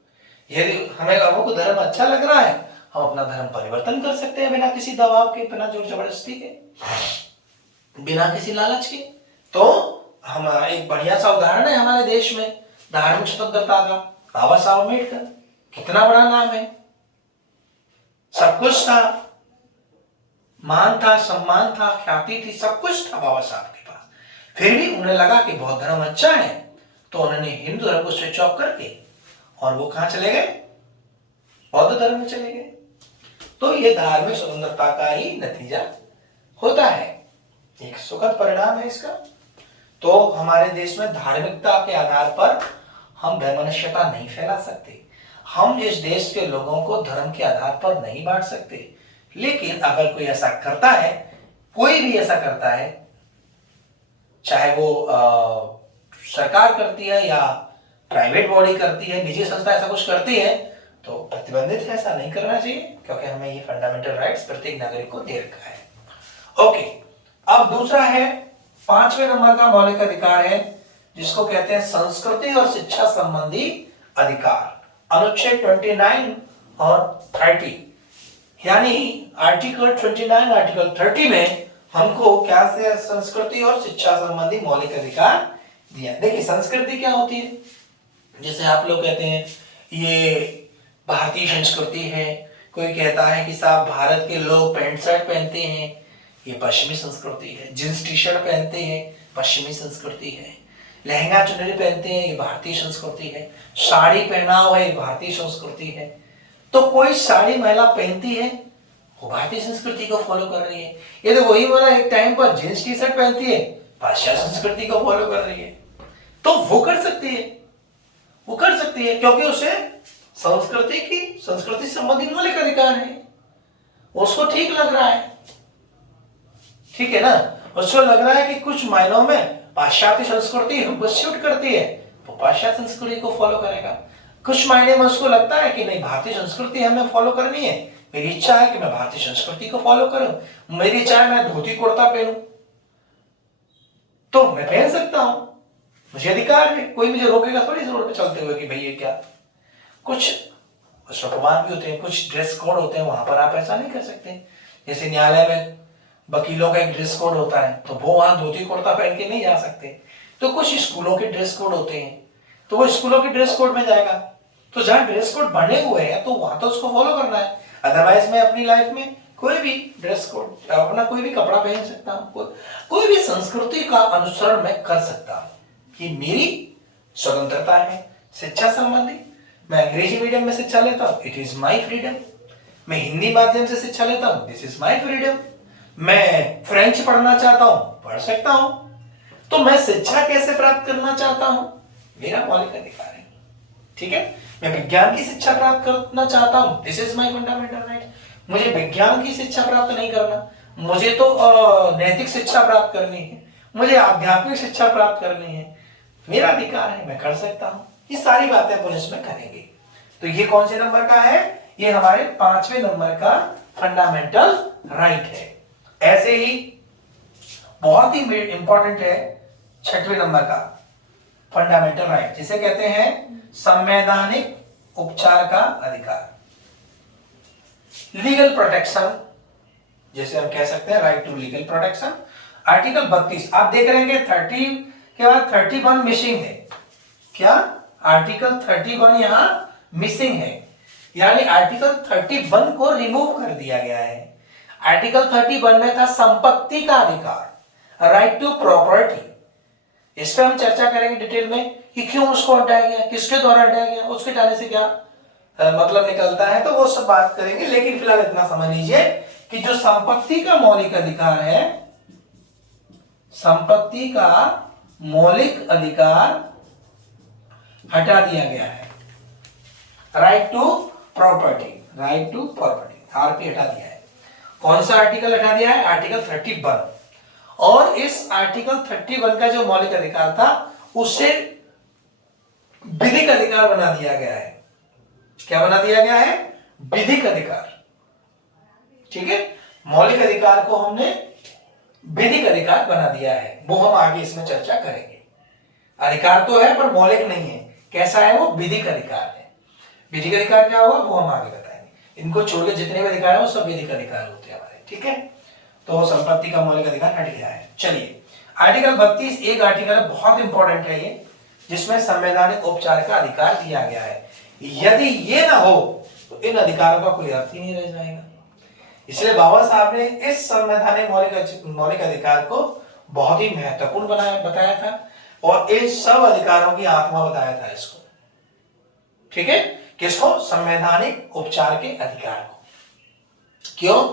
यदि हमें हमको धर्म अच्छा लग रहा है, हम अपना धर्म परिवर्तन कर सकते हैं बिना किसी दबाव के, बिना जोर जबरदस्ती के, बिना किसी लालच के। तो हम एक बढ़िया सा उदाहरण है हमारे देश में धार्मिक स्वतंत्रता का, बाबा साहब अम्बेडकर, कितना बड़ा नाम है, सब कुछ था, मान था, सम्मान था, ख्याति थी, सब कुछ था बाबा साहब के पास, फिर भी उन्हें लगा कि बौद्ध धर्म अच्छा है तो उन्होंने हिंदू धर्म को स्विच ऑफ करके और वो कहां चले गए, बौद्ध धर्म में चले गए। तो ये धार्मिक स्वतंत्रता का ही नतीजा होता है, एक सुखद परिणाम है इसका। तो हमारे देश में धार्मिकता के आधार पर हम वैमनस्यता नहीं फैला सकते, हम इस देश के लोगों को धर्म के आधार पर नहीं बांट सकते। लेकिन अगर कोई ऐसा करता है, कोई भी ऐसा करता है, चाहे वो सरकार करती है या प्राइवेट बॉडी करती है, निजी संस्था ऐसा कुछ करती है, तो प्रतिबंधित है, ऐसा नहीं करना चाहिए, क्योंकि हमें ये फंडामेंटल राइट्स प्रत्येक नागरिक को दे रखा है। ओके, अब दूसरा है 5वें नंबर का मौलिक अधिकार है, जिसको कहते हैं संस्कृति और शिक्षा संबंधी अधिकार। अनुच्छेद 29 और 30, यानी आर्टिकल 29 आर्टिकल 30 में हमको क्या से संस्कृति और शिक्षा संबंधी मौलिक अधिकार दिया। देखिए संस्कृति क्या होती है, जैसे आप लोग कहते हैं ये भारतीय संस्कृति है, कोई कहता है कि साहब भारत के लोग पैंट शर्ट पहनते हैं, ये पश्चिमी संस्कृति है। जींस टी शर्ट पहनते हैं, पश्चिमी संस्कृति है। लहंगा चुनरी पहनते हैं, ये भारतीय संस्कृति है। साड़ी पहनाव है, भारतीय संस्कृति है। तो कोई साड़ी महिला पहनती है, वो भारतीय संस्कृति को फॉलो कर रही है। ये तो वही वाला एक टाइम पर जींस टी शर्ट पहनती है, पाश्चात्य संस्कृति को फॉलो कर रही है। तो वो कर सकती है, वो कर सकती है, क्योंकि उसे संस्कृति संबंधी मौलिक अधिकार है, उसको ठीक लग रहा है, ठीक है ना। उसको लग रहा है कि कुछ मायनों में पाश्चात्य संस्कृति हमको सूट करती है, वो पाश्चात्य संस्कृति को फॉलो करेगा। कुछ मायने में उसको लगता है कि नहीं, भारतीय संस्कृति हमें फॉलो करनी है, मेरी इच्छा है कि मैं भारतीय संस्कृति को फॉलो करूं, मेरी इच्छा है मैं धोती कुर्ता पहनूं, तो मैं पहन सकता हूं, मुझे अधिकार है। कोई मुझे रोकेगा थोड़ी रोड पे चलते हुए कि भाई ये क्या। कुछ स्वतंत्र भी होते हैं, कुछ ड्रेस कोड होते हैं, वहां पर आप ऐसा नहीं कर सकते। जैसे न्यायालय में वकीलों का एक ड्रेस कोड होता है, तो वो वहां धोती कुर्ता पहन के नहीं जा सकते। तो कुछ स्कूलों के ड्रेस कोड होते हैं, तो वो स्कूलों के ड्रेस कोड में जाएगा। तो जहां ड्रेस कोड बने हुए हैं तो वहां तो उसको फॉलो करना है। अदरवाइज मैं अपनी लाइफ में कोई भी ड्रेस कोड, अपना कोई भी कपड़ा पहन सकता हूँ, कोई भी संस्कृति का अनुसरण मैं कर सकता हूँ, ये मेरी स्वतंत्रता है। शिक्षा संबंधी, मैं अंग्रेजी मीडियम में शिक्षा लेता हूँ, इट इज माई फ्रीडम। मैं हिंदी माध्यम से शिक्षा लेता हूँ, दिस इज माई फ्रीडम। मैं फ्रेंच पढ़ना चाहता हूँ, पढ़ सकता हूँ। तो मैं शिक्षा कैसे प्राप्त करना चाहता हूँ, मेरा मौलिक अधिकार है, ठीक है। मैं विज्ञान की शिक्षा प्राप्त करना चाहता हूँ, this is my fundamental right. मुझे विज्ञान की शिक्षा प्राप्त नहीं करना, मुझे तो नैतिक शिक्षा प्राप्त करनी है, मुझे आध्यात्मिक शिक्षा प्राप्त करनी है, मेरा अधिकार है, मैं कर सकता हूँ। ये सारी बातें अपन इसमें करेंगे। तो ये कौन से नंबर का है, ये हमारे 5वें नंबर का फंडामेंटल राइट है। ऐसे ही बहुत ही इंपॉर्टेंट है 6वें नंबर का फंडामेंटल राइट, जिसे कहते हैं संवैधानिक उपचार का अधिकार, लीगल प्रोटेक्शन, जैसे हम कह सकते हैं right to legal protection. Article 32 आप देख रहे हैं 30 के बाद 31 मिसिंग है। क्या आर्टिकल 31 यहां मिसिंग है, यानी आर्टिकल 31 को रिमूव कर दिया गया है। आर्टिकल 31 में था संपत्ति का अधिकार, राइट टू प्रॉपर्टी। इस पर हम चर्चा करेंगे डिटेल में कि क्यों उसको हटाया गया, किसके द्वारा हटाया गया, उसके हटाने से क्या मतलब निकलता है, तो वो सब बात करेंगे। लेकिन फिलहाल इतना समझ लीजिए कि जो संपत्ति का मौलिक अधिकार है, संपत्ति का मौलिक अधिकार हटा दिया गया है। Right to property, right to property, RP हटा दिया है। कौन सा आर्टिकल हटा दिया है, आर्टिकल 31। और इस आर्टिकल 31 का जो मौलिक अधिकार था उसे विधिक अधिकार बना दिया गया है। क्या बना दिया गया है, विधिक अधिकार, ठीक है। मौलिक अधिकार को हमने विधिक अधिकार बना दिया है, वो हम आगे इसमें चर्चा करेंगे। अधिकार तो है पर मौलिक नहीं है, कैसा है वो, विधिक अधिकार है। विधिक अधिकार क्या होगा वो हम आगे बताएंगे। इनको छोड़ के जितने भी अधिकार है वो सब विधिक अधिकार होते हैं हमारे, ठीक है। तो संपत्ति का मौलिक अधिकार हट गया है। चलिए आर्टिकल 32 एक आर्टिकल बहुत इंपॉर्टेंट है ये, जिसमें संवैधानिक उपचार का अधिकार दिया गया है। यदि ये ना हो तो इन अधिकारों का कोई अर्थ ही नहीं रह जाएगा। इसलिए बाबा साहब ने इस संवैधानिक मौलिक अधिकार को बहुत ही महत्वपूर्ण बताया था। और इन सब अधिकारों की आत्मा बताया था इसको। ठीक है, किसको? संवैधानिक उपचार के अधिकार को। क्यों?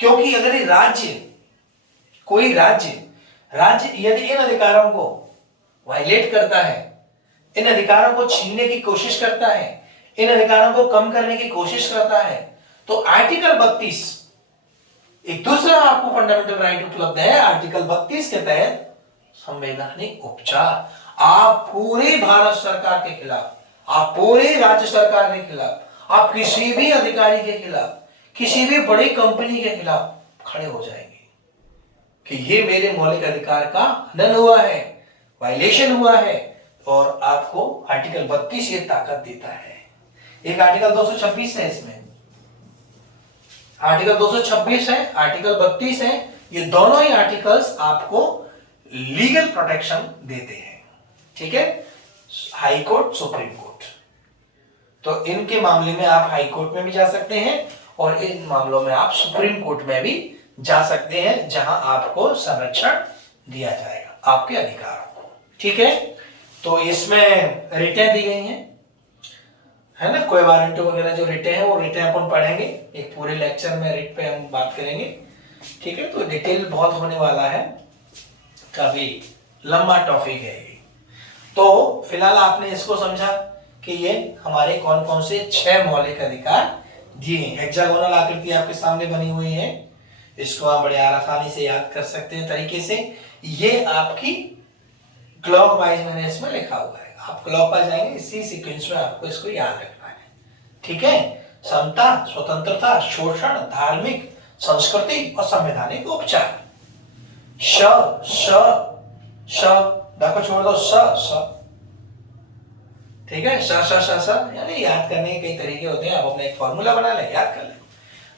क्योंकि अगर ये राज्य, कोई राज्य यदि इन अधिकारों को वायलेट करता है, इन अधिकारों को छीनने की कोशिश करता है, इन अधिकारों को कम करने की कोशिश करता है, तो आर्टिकल 32 एक दूसरा आपको फंडामेंटल राइट उपलब्ध है। आर्टिकल 32 के तहत संवैधानिक उपचार, आप पूरी भारत सरकार के खिलाफ, आप पूरी राज्य सरकार के खिलाफ, आप किसी भी अधिकारी के खिलाफ, किसी भी बड़ी कंपनी के खिलाफ खड़े हो जाएंगे कि ये मेरे मौलिक अधिकार का हनन हुआ है, वायलेशन हुआ है, और आपको आर्टिकल 32 ये ताकत देता है। एक आर्टिकल 226 है, इसमें आर्टिकल 226 है, आर्टिकल 32 है, ये दोनों ही आर्टिकल्स आपको लीगल प्रोटेक्शन देते हैं। ठीक है, हाई कोर्ट, सुप्रीम कोर्ट, तो इनके मामले में आप हाई कोर्ट में भी जा सकते हैं और इन मामलों में आप सुप्रीम कोर्ट में भी जा सकते हैं, जहां आपको संरक्षण दिया जाएगा आपके अधिकारों को। ठीक है, तो इसमें रिटें दी गई हैं, है ना, कोई वारंटो वगैरह जो रिटें हैं वो रिटें अपन पढ़ेंगे, एक पूरे लेक्चर में रिट पे हम बात करेंगे। ठीक है, तो डिटेल बहुत होने वाला है, काफी लंबा टॉपिक है ये। तो फिलहाल आपने इसको समझा कि ये हमारे कौन कौन से 6 मौलिक अधिकार दिए हैं। हेक्सागोनल आकृति आपके सामने बनी हुई है, इसको आप बड़े आसानी से याद कर सकते हैं तरीके से। ये आपकी क्लॉकवाइज मैंने इसमें लिखा हुआ है, आप क्लॉकवाइज जाएंगे, इसी सीक्वेंस में आपको इसको याद रखना है। ठीक है, समता, स्वतंत्रता, शोषण, धार्मिक, संस्कृति और संवैधानिक उपचार। श श श को छोड़ दो, स। ठीक है, श श श श, यानी याद करने के कई तरीके होते हैं, आप अपना एक फॉर्मूला बना ले, याद कर ले,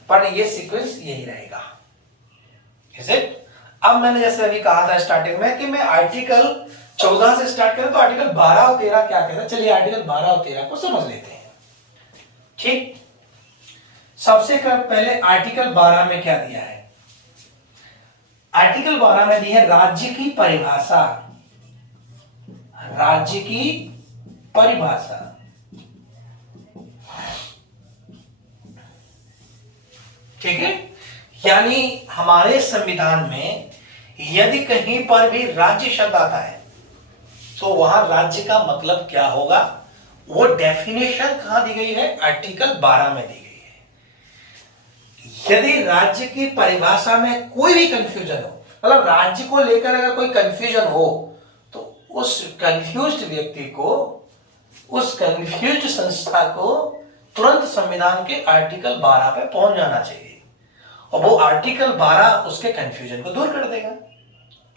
पर ये सीक्वेंस यही रहेगा। अब मैंने जैसे अभी कहा था स्टार्टिंग में कि मैं आर्टिकल 14 से स्टार्ट करें, तो आर्टिकल 12 और 13 क्या कहता है, चलिए आर्टिकल 12 और 13 को समझ लेते हैं। ठीक, सबसे पहले आर्टिकल 12 में क्या दिया है? आर्टिकल 12 में दी है राज्य की परिभाषा, राज्य की परिभाषा। ठीक है, यानी हमारे संविधान में यदि कहीं पर भी राज्य शब्द आता है तो वहां राज्य का मतलब क्या होगा, वो डेफिनेशन कहां दी गई है? आर्टिकल 12 में दी गई है। यदि राज्य की परिभाषा में कोई भी कंफ्यूजन हो, मतलब राज्य को लेकर अगर कोई कंफ्यूजन हो, तो उस कंफ्यूज्ड व्यक्ति को, उस कंफ्यूज्ड संस्था को तुरंत संविधान के आर्टिकल 12 पे पहुंच जाना चाहिए, और वो आर्टिकल 12 उसके कंफ्यूजन को दूर कर देगा।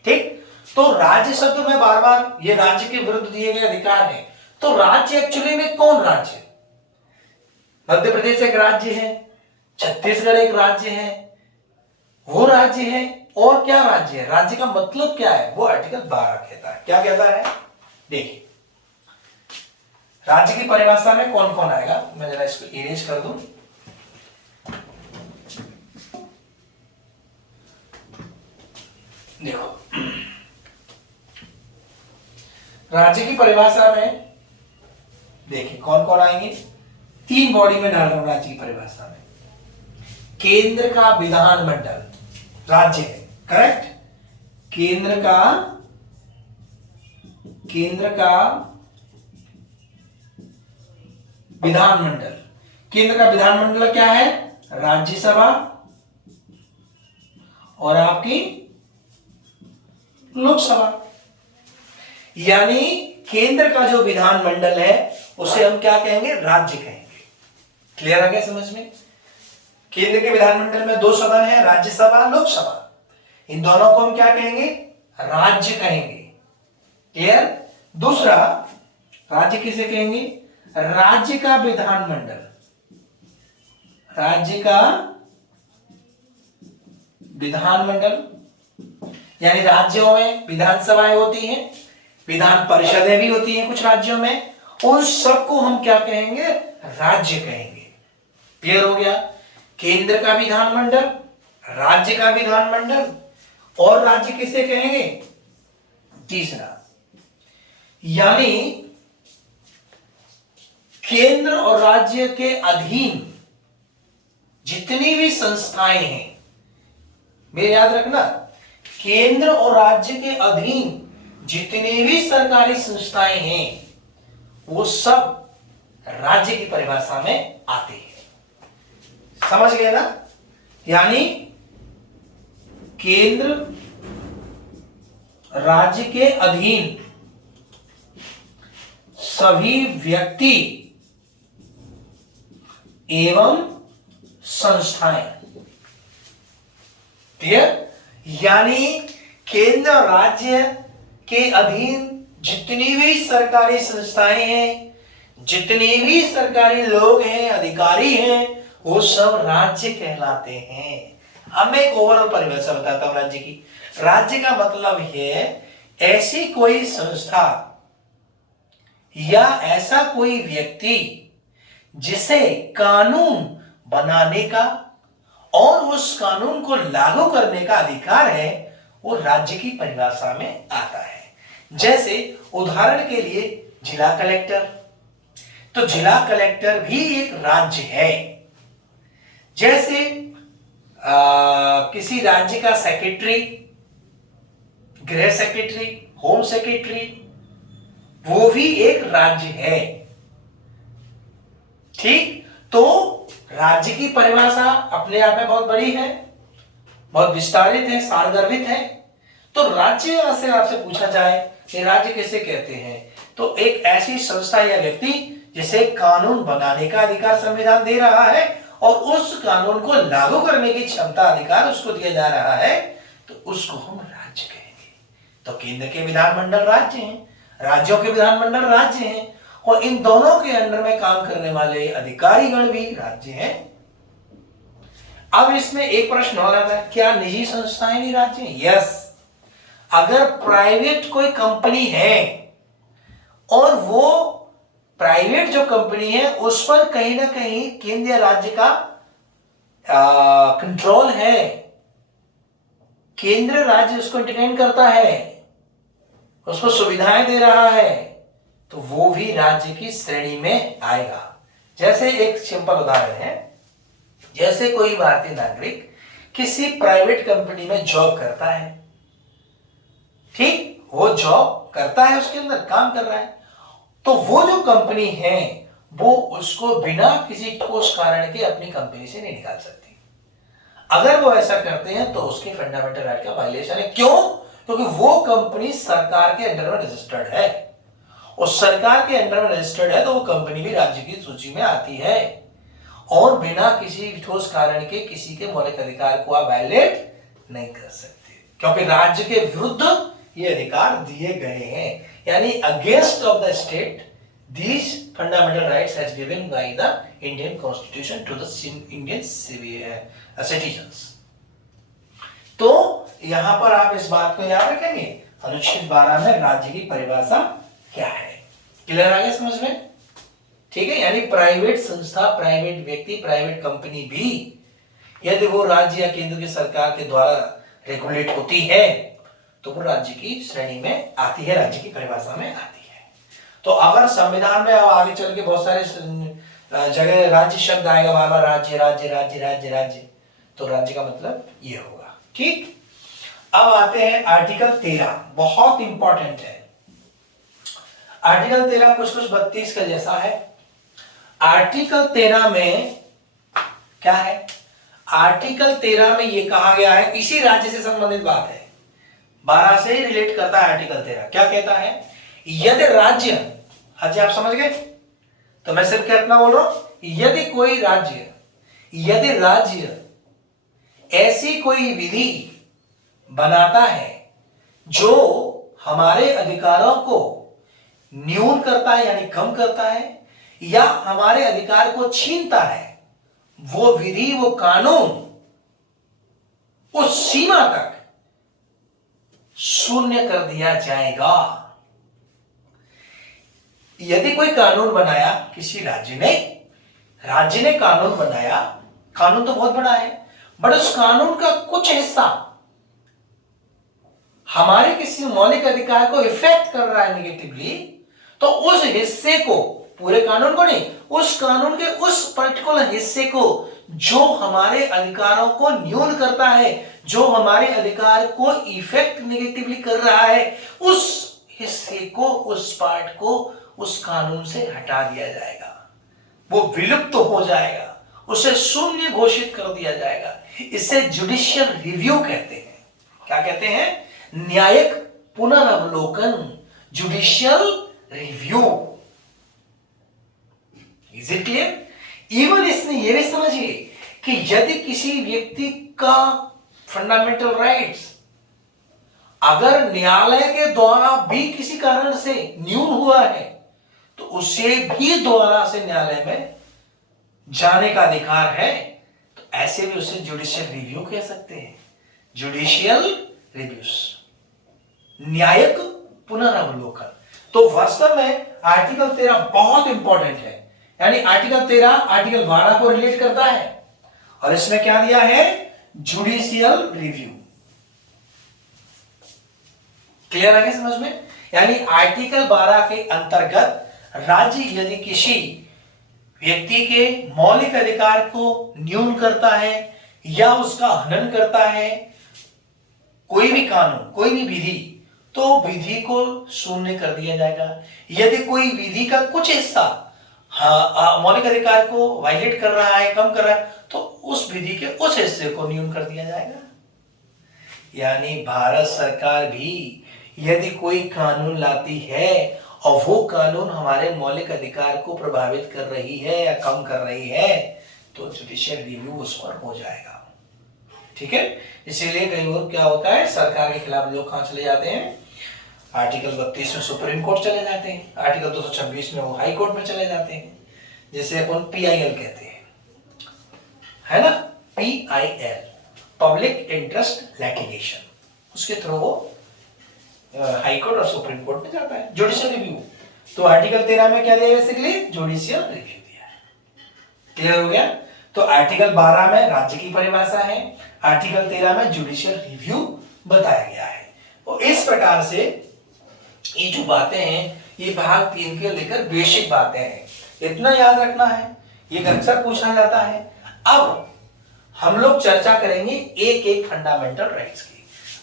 ठीक, तो राज्य शब्द में बार बार ये राज्य के विरुद्ध दिए गए अधिकार है, तो राज्य एक्चुअली में कौन राज्य? मध्य प्रदेश एक राज्य है, छत्तीसगढ़ एक राज्य है, वो राज्य है, और क्या राज्य है? राज्य का मतलब क्या है? वो आर्टिकल 12 कहता है। क्या कहता है? देखिए, राज्य की परिभाषा में कौन कौन आएगा, मैं जरा इसको इरेज कर दूं। देखो, राज्य की परिभाषा में देखिए कौन कौन आएंगे, 3 बॉडी में डाल रहा हूं राज्य की परिभाषा में। केंद्र का विधानमंडल राज्य है, करेक्ट? केंद्र का विधानमंडल, केंद्र का विधानमंडल क्या है? राज्यसभा और आपकी लोकसभा। यानी केंद्र का जो विधानमंडल है उसे हम क्या कहेंगे? राज्य कहेंगे। क्लियर आ गया समझ में? केंद्र के विधानमंडल में 2 सदन है, राज्यसभा, लोकसभा, इन दोनों को हम क्या कहेंगे? राज्य कहेंगे। क्लियर? दूसरा, राज्य किसे कहेंगे? राज्य का विधानमंडल, राज्य का विधानमंडल, यानी राज्यों में विधानसभाएं होती हैं, विधान परिषदें भी होती हैं कुछ राज्यों में, उन सबको हम क्या कहेंगे? राज्य कहेंगे। क्लियर हो गया? केंद्र का विधानमंडल, राज्य का विधानमंडल, और राज्य किसे कहेंगे? तीसरा, यानी केंद्र और राज्य के अधीन जितनी भी संस्थाएं हैं, मेरे याद रखना, केंद्र और राज्य के अधीन जितनी भी सरकारी संस्थाएं हैं वो सब राज्य की परिभाषा में आते हैं। समझ गए ना? यानी केंद्र राज्य के अधीन सभी व्यक्ति एवं संस्थाएं। क्लियर? यानी केंद्र राज्य के अधीन जितनी भी सरकारी संस्थाएं हैं, जितने भी सरकारी लोग हैं, अधिकारी हैं, वो सब राज्य कहलाते हैं। अब मैं एक ओवरऑल परिभाषा बताता हूं राज्य की। राज्य का मतलब है ऐसी कोई संस्था या ऐसा कोई व्यक्ति जिसे कानून बनाने का और उस कानून को लागू करने का अधिकार है, वो राज्य की परिभाषा में आता है। जैसे उदाहरण के लिए जिला कलेक्टर, तो जिला कलेक्टर भी एक राज्य है। जैसे किसी राज्य का सेक्रेटरी, गृह सेक्रेटरी, होम सेक्रेटरी, वो भी एक राज्य है। ठीक? तो राज्य की परिभाषा अपने आप में बहुत बड़ी है, बहुत विस्तारित है, सारगर्भित है। तो राज्य से आपसे पूछा जाए कि राज्य किसे कहते हैं, तो एक ऐसी संस्था या व्यक्ति जिसे कानून बनाने का अधिकार संविधान दे रहा है और उस कानून को लागू करने की क्षमता, अधिकार उसको दिया जा रहा है, तो उसको हम राज्य कहेंगे। तो केंद्र के विधानमंडल राज्य हैं, राज्यों के विधानमंडल राज्य हैं, और इन दोनों के अंडर में काम करने वाले अधिकारीगण भी राज्य हैं। अब इसमें एक प्रश्न हो रहा था, क्या निजी संस्थाएं भी राज्य हैं? यस। अगर प्राइवेट कोई कंपनी है और वो प्राइवेट जो कंपनी है उस पर कहीं ना कहीं केंद्र या राज्य का कंट्रोल है, केंद्र राज्य उसको एंटरटेन करता है, उसको सुविधाएं दे रहा है, तो वो भी राज्य की श्रेणी में आएगा। जैसे एक सिंपल उदाहरण है, जैसे कोई भारतीय नागरिक किसी प्राइवेट कंपनी में जॉब करता है, ठीक, वो जॉब करता है, उसके अंदर काम कर रहा है, तो वो जो कंपनी है वो उसको बिना किसी ठोस कारण के अपनी कंपनी से नहीं निकाल सकती। अगर वो ऐसा करते हैं तो उसके फंडामेंटल राइट का वायलेशन है। क्यों? क्योंकि वो कंपनी सरकार के अंडर में रजिस्टर्ड है, और सरकार के अंडर में रजिस्टर्ड है तो वो कंपनी भी राज्य की सूची में आती है, और बिना किसी ठोस कारण के किसी के मौलिक अधिकार को आप वायलेट नहीं कर सकते, क्योंकि राज्य के विरुद्ध ये अधिकार दिए गए हैं। यानी against of the state these fundamental rights has given by the Indian Constitution to the Indian citizens। तो यहां पर आप इस बात को याद रखेंगे, अनुच्छेद 12 में राज्य की परिभाषा क्या है। क्लियर आ गया समझ में? ठीक है। यानी प्राइवेट संस्था, प्राइवेट व्यक्ति, प्राइवेट कंपनी भी यदि वो राज्य या केंद्र की सरकार के द्वारा रेगुलेट होती है तो वो राज्य की श्रेणी में आती है, राज्य की परिभाषा में आती है। तो अगर संविधान में अब आगे चल के बहुत सारे जगह राज्य शब्द आएगा, बार बार राज्य राज्य राज्य राज्य राज्य, तो राज्य का मतलब ये होगा। ठीक। अब आते हैं आर्टिकल 13, बहुत इंपॉर्टेंट है। आर्टिकल 13 कुछ कुछ 32 का जैसा है। आर्टिकल 13 में क्या है? आर्टिकल 13 में ये कहा गया है, इसी राज्य से संबंधित बात है, 12 से ही रिलेट करता है आर्टिकल 13। क्या कहता है? यदि राज्य, अच्छा आप समझ गए, तो मैं सिर्फ क्या इतना बोल रहा हूं, यदि कोई राज्य, यदि राज्य ऐसी कोई विधि बनाता है जो हमारे अधिकारों को न्यून करता है यानी कम करता है, या हमारे अधिकार को छीनता है, वो विधि, वो कानून उस सीमा तक शून्य कर दिया जाएगा। यदि कोई कानून बनाया किसी राज्य ने कानून बनाया, कानून तो बहुत बड़ा है, बट उस कानून का कुछ हिस्सा हमारे किसी मौलिक अधिकार को इफेक्ट कर रहा है नेगेटिवली, तो उस हिस्से को, पूरे कानून को नहीं, उस कानून के उस पर्टिकुलर हिस्से को जो हमारे अधिकारों को न्यून करता है, जो हमारे अधिकार को इफेक्ट नेगेटिवली कर रहा है, उस हिस्से को, उस पार्ट को उस कानून से हटा दिया जाएगा, वो विलुप्त तो हो जाएगा, उसे शून्य घोषित कर दिया जाएगा। इसे जुडिशियल रिव्यू कहते हैं। क्या कहते हैं? न्यायिक पुनरावलोकन, judicial review. Is it clear? Even इसमें यह भी समझिए कि यदि किसी व्यक्ति का फंडामेंटल राइट्स अगर न्यायालय के द्वारा भी किसी कारण से न्यून हुआ है, तो उसे भी दोबारा से न्यायालय में जाने का अधिकार है। तो ऐसे भी उसे जुडिशियल रिव्यू कह सकते हैं। जुडिशियल रिव्यूज, न्यायिक पुनरावलोकन। तो वास्तव में आर्टिकल 13 बहुत इंपॉर्टेंट है। यानी आर्टिकल 13 आर्टिकल 12 को रिलेट करता है, और इसमें क्या दिया है? Judicial review. क्लियर है समझ में? यानी आर्टिकल 12 के अंतर्गत राज्य यदि किसी व्यक्ति के मौलिक अधिकार को न्यून करता है या उसका हनन करता है, कोई भी कानून, कोई भी विधि, तो विधि को शून्य कर दिया जाएगा। यदि कोई विधि का कुछ हिस्सा मौलिक अधिकार को वायलेट कर रहा है, कम कर रहा है, तो उस विधि के उस हिस्से को न्यून कर दिया जाएगा। यानी भारत सरकार भी यदि कोई कानून लाती है और वो कानून हमारे मौलिक अधिकार को प्रभावित कर रही है या कम कर रही है, तो जुडिशियल रिव्यू उस पर हो जाएगा। ठीक है? इसीलिए कई बार क्या होता है, सरकार के खिलाफ लोग कहां चले जाते हैं? आर्टिकल 32 में सुप्रीम कोर्ट चले जाते हैं, आर्टिकल 226 में वो हाई कोर्ट में चले जाते हैं, जिसे अपन PIL कहते हैं, है ना? PIL, पब्लिक इंटरेस्ट लिटिगेशन, उसके थ्रू वो हाई कोर्ट और सुप्रीम कोर्ट में जाता है। जुडिशियल रिव्यू, तो आर्टिकल 13 में क्या दिया बेसिकली? जुडिशियल रिव्यू दिया है। क्लियर हो गया? तो आर्टिकल 12 में राज्य की परिभाषा है, आर्टिकल 13 में जुडिशियल रिव्यू बताया गया है। और इस प्रकार से ये जो बातें हैं, ये भाग 3 के लेकर बेसिक बातें हैं, इतना याद रखना है, ये अक्सर पूछा जाता है। अब हम लोग चर्चा करेंगे एक एक फंडामेंटल राइट्स की।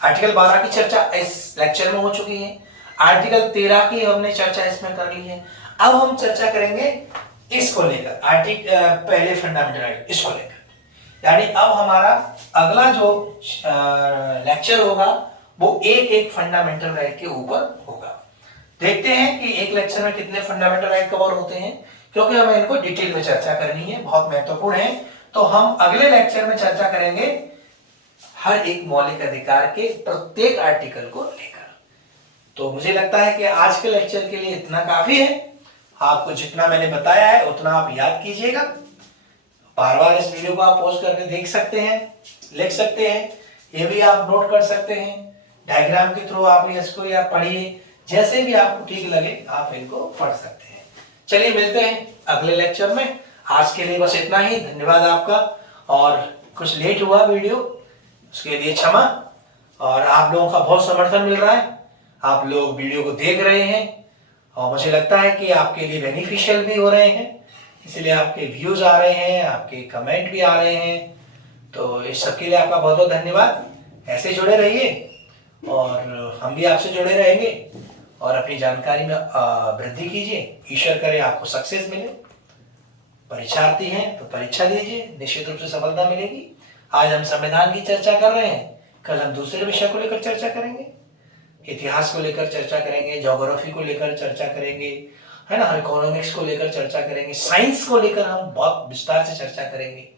आर्टिकल 12 की चर्चा इस लेक्चर में हो चुकी है, आर्टिकल 13 की हमने चर्चा इसमें कर ली है। अब हम चर्चा करेंगे इसको लेकर, पहले फंडामेंटल राइट इसको लेकर। यानी अब हमारा अगला जो लेक्चर होगा वो एक एक फंडामेंटल राइट के ऊपर होगा। देखते हैं कि एक लेक्चर में कितने फंडामेंटल राइट कवर होते हैं, क्योंकि हमें इनको डिटेल में चर्चा करनी है, बहुत महत्वपूर्ण है। तो हम अगले लेक्चर में चर्चा करेंगे हर एक मौलिक अधिकार के प्रत्येक आर्टिकल को लेकर। तो मुझे लगता है कि आज के लेक्चर के लिए इतना काफी है। आपको जितना मैंने बताया है उतना आप याद कीजिएगा। बार बार इस वीडियो को आप पॉज करके देख सकते हैं, लिख सकते हैं, ये भी आप नोट कर सकते हैं, डायग्राम के थ्रू आप इसको या पढ़िए, जैसे भी आपको ठीक लगे आप इनको पढ़ सकते हैं। चलिए मिलते हैं अगले लेक्चर में। आज के लिए बस इतना ही। धन्यवाद आपका। और कुछ लेट हुआ वीडियो, उसके लिए क्षमा। और आप लोगों का बहुत समर्थन मिल रहा है, आप लोग वीडियो को देख रहे हैं और मुझे लगता है कि आपके लिए बेनिफिशियल भी हो रहे हैं, इसलिए आपके व्यूज आ रहे हैं, आपके कमेंट भी आ रहे हैं। तो इस सब के लिए आपका बहुत बहुत धन्यवाद। ऐसे जुड़े रहिए और हम भी आपसे जुड़े रहेंगे और अपनी जानकारी में वृद्धि कीजिए। ईश्वर करे आपको सक्सेस मिले। परीक्षार्थी हैं तो परीक्षा दीजिए, निश्चित रूप से सफलता मिलेगी। आज हम संविधान की चर्चा कर रहे हैं, कल हम दूसरे विषय को लेकर चर्चा करेंगे, इतिहास को लेकर चर्चा करेंगे, ज्योग्राफी को लेकर चर्चा करेंगे, है ना, इकोनॉमिक्स को लेकर चर्चा करेंगे, साइंस को लेकर हम बहुत विस्तार से चर्चा करेंगे,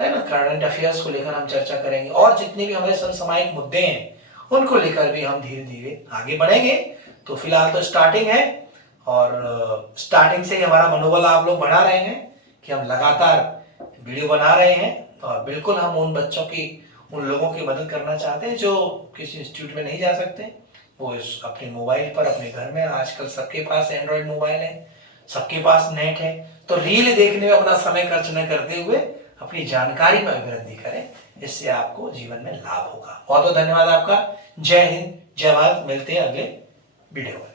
है ना, करंट अफेयर्स को लेकर हम चर्चा करेंगे, और जितने भी हमारे समसामयिक मुद्दे हैं उनको लेकर भी हम धीरे धीरे आगे बढ़ेंगे। तो फिलहाल तो स्टार्टिंग है, और स्टार्टिंग से ही हमारा मनोबल आप लोग बढ़ा रहे हैं कि हम लगातार वीडियो बना रहे हैं। और बिल्कुल हम उन बच्चों की, उन लोगों की मदद करना चाहते हैं जो किसी इंस्टीट्यूट में नहीं जा सकते, वो अपने मोबाइल पर, अपने घर में, आजकल सबके पास एंड्रॉयड मोबाइल है, सबके पास नेट है, तो रील देखने में अपना समय खर्च न करते हुए अपनी जानकारी में वृद्धि करें, इससे आपको जीवन में लाभ होगा। बहुत बहुत धन्यवाद आपका। जय हिंद, जय भारत। मिलते हैं अगले वीडियो में।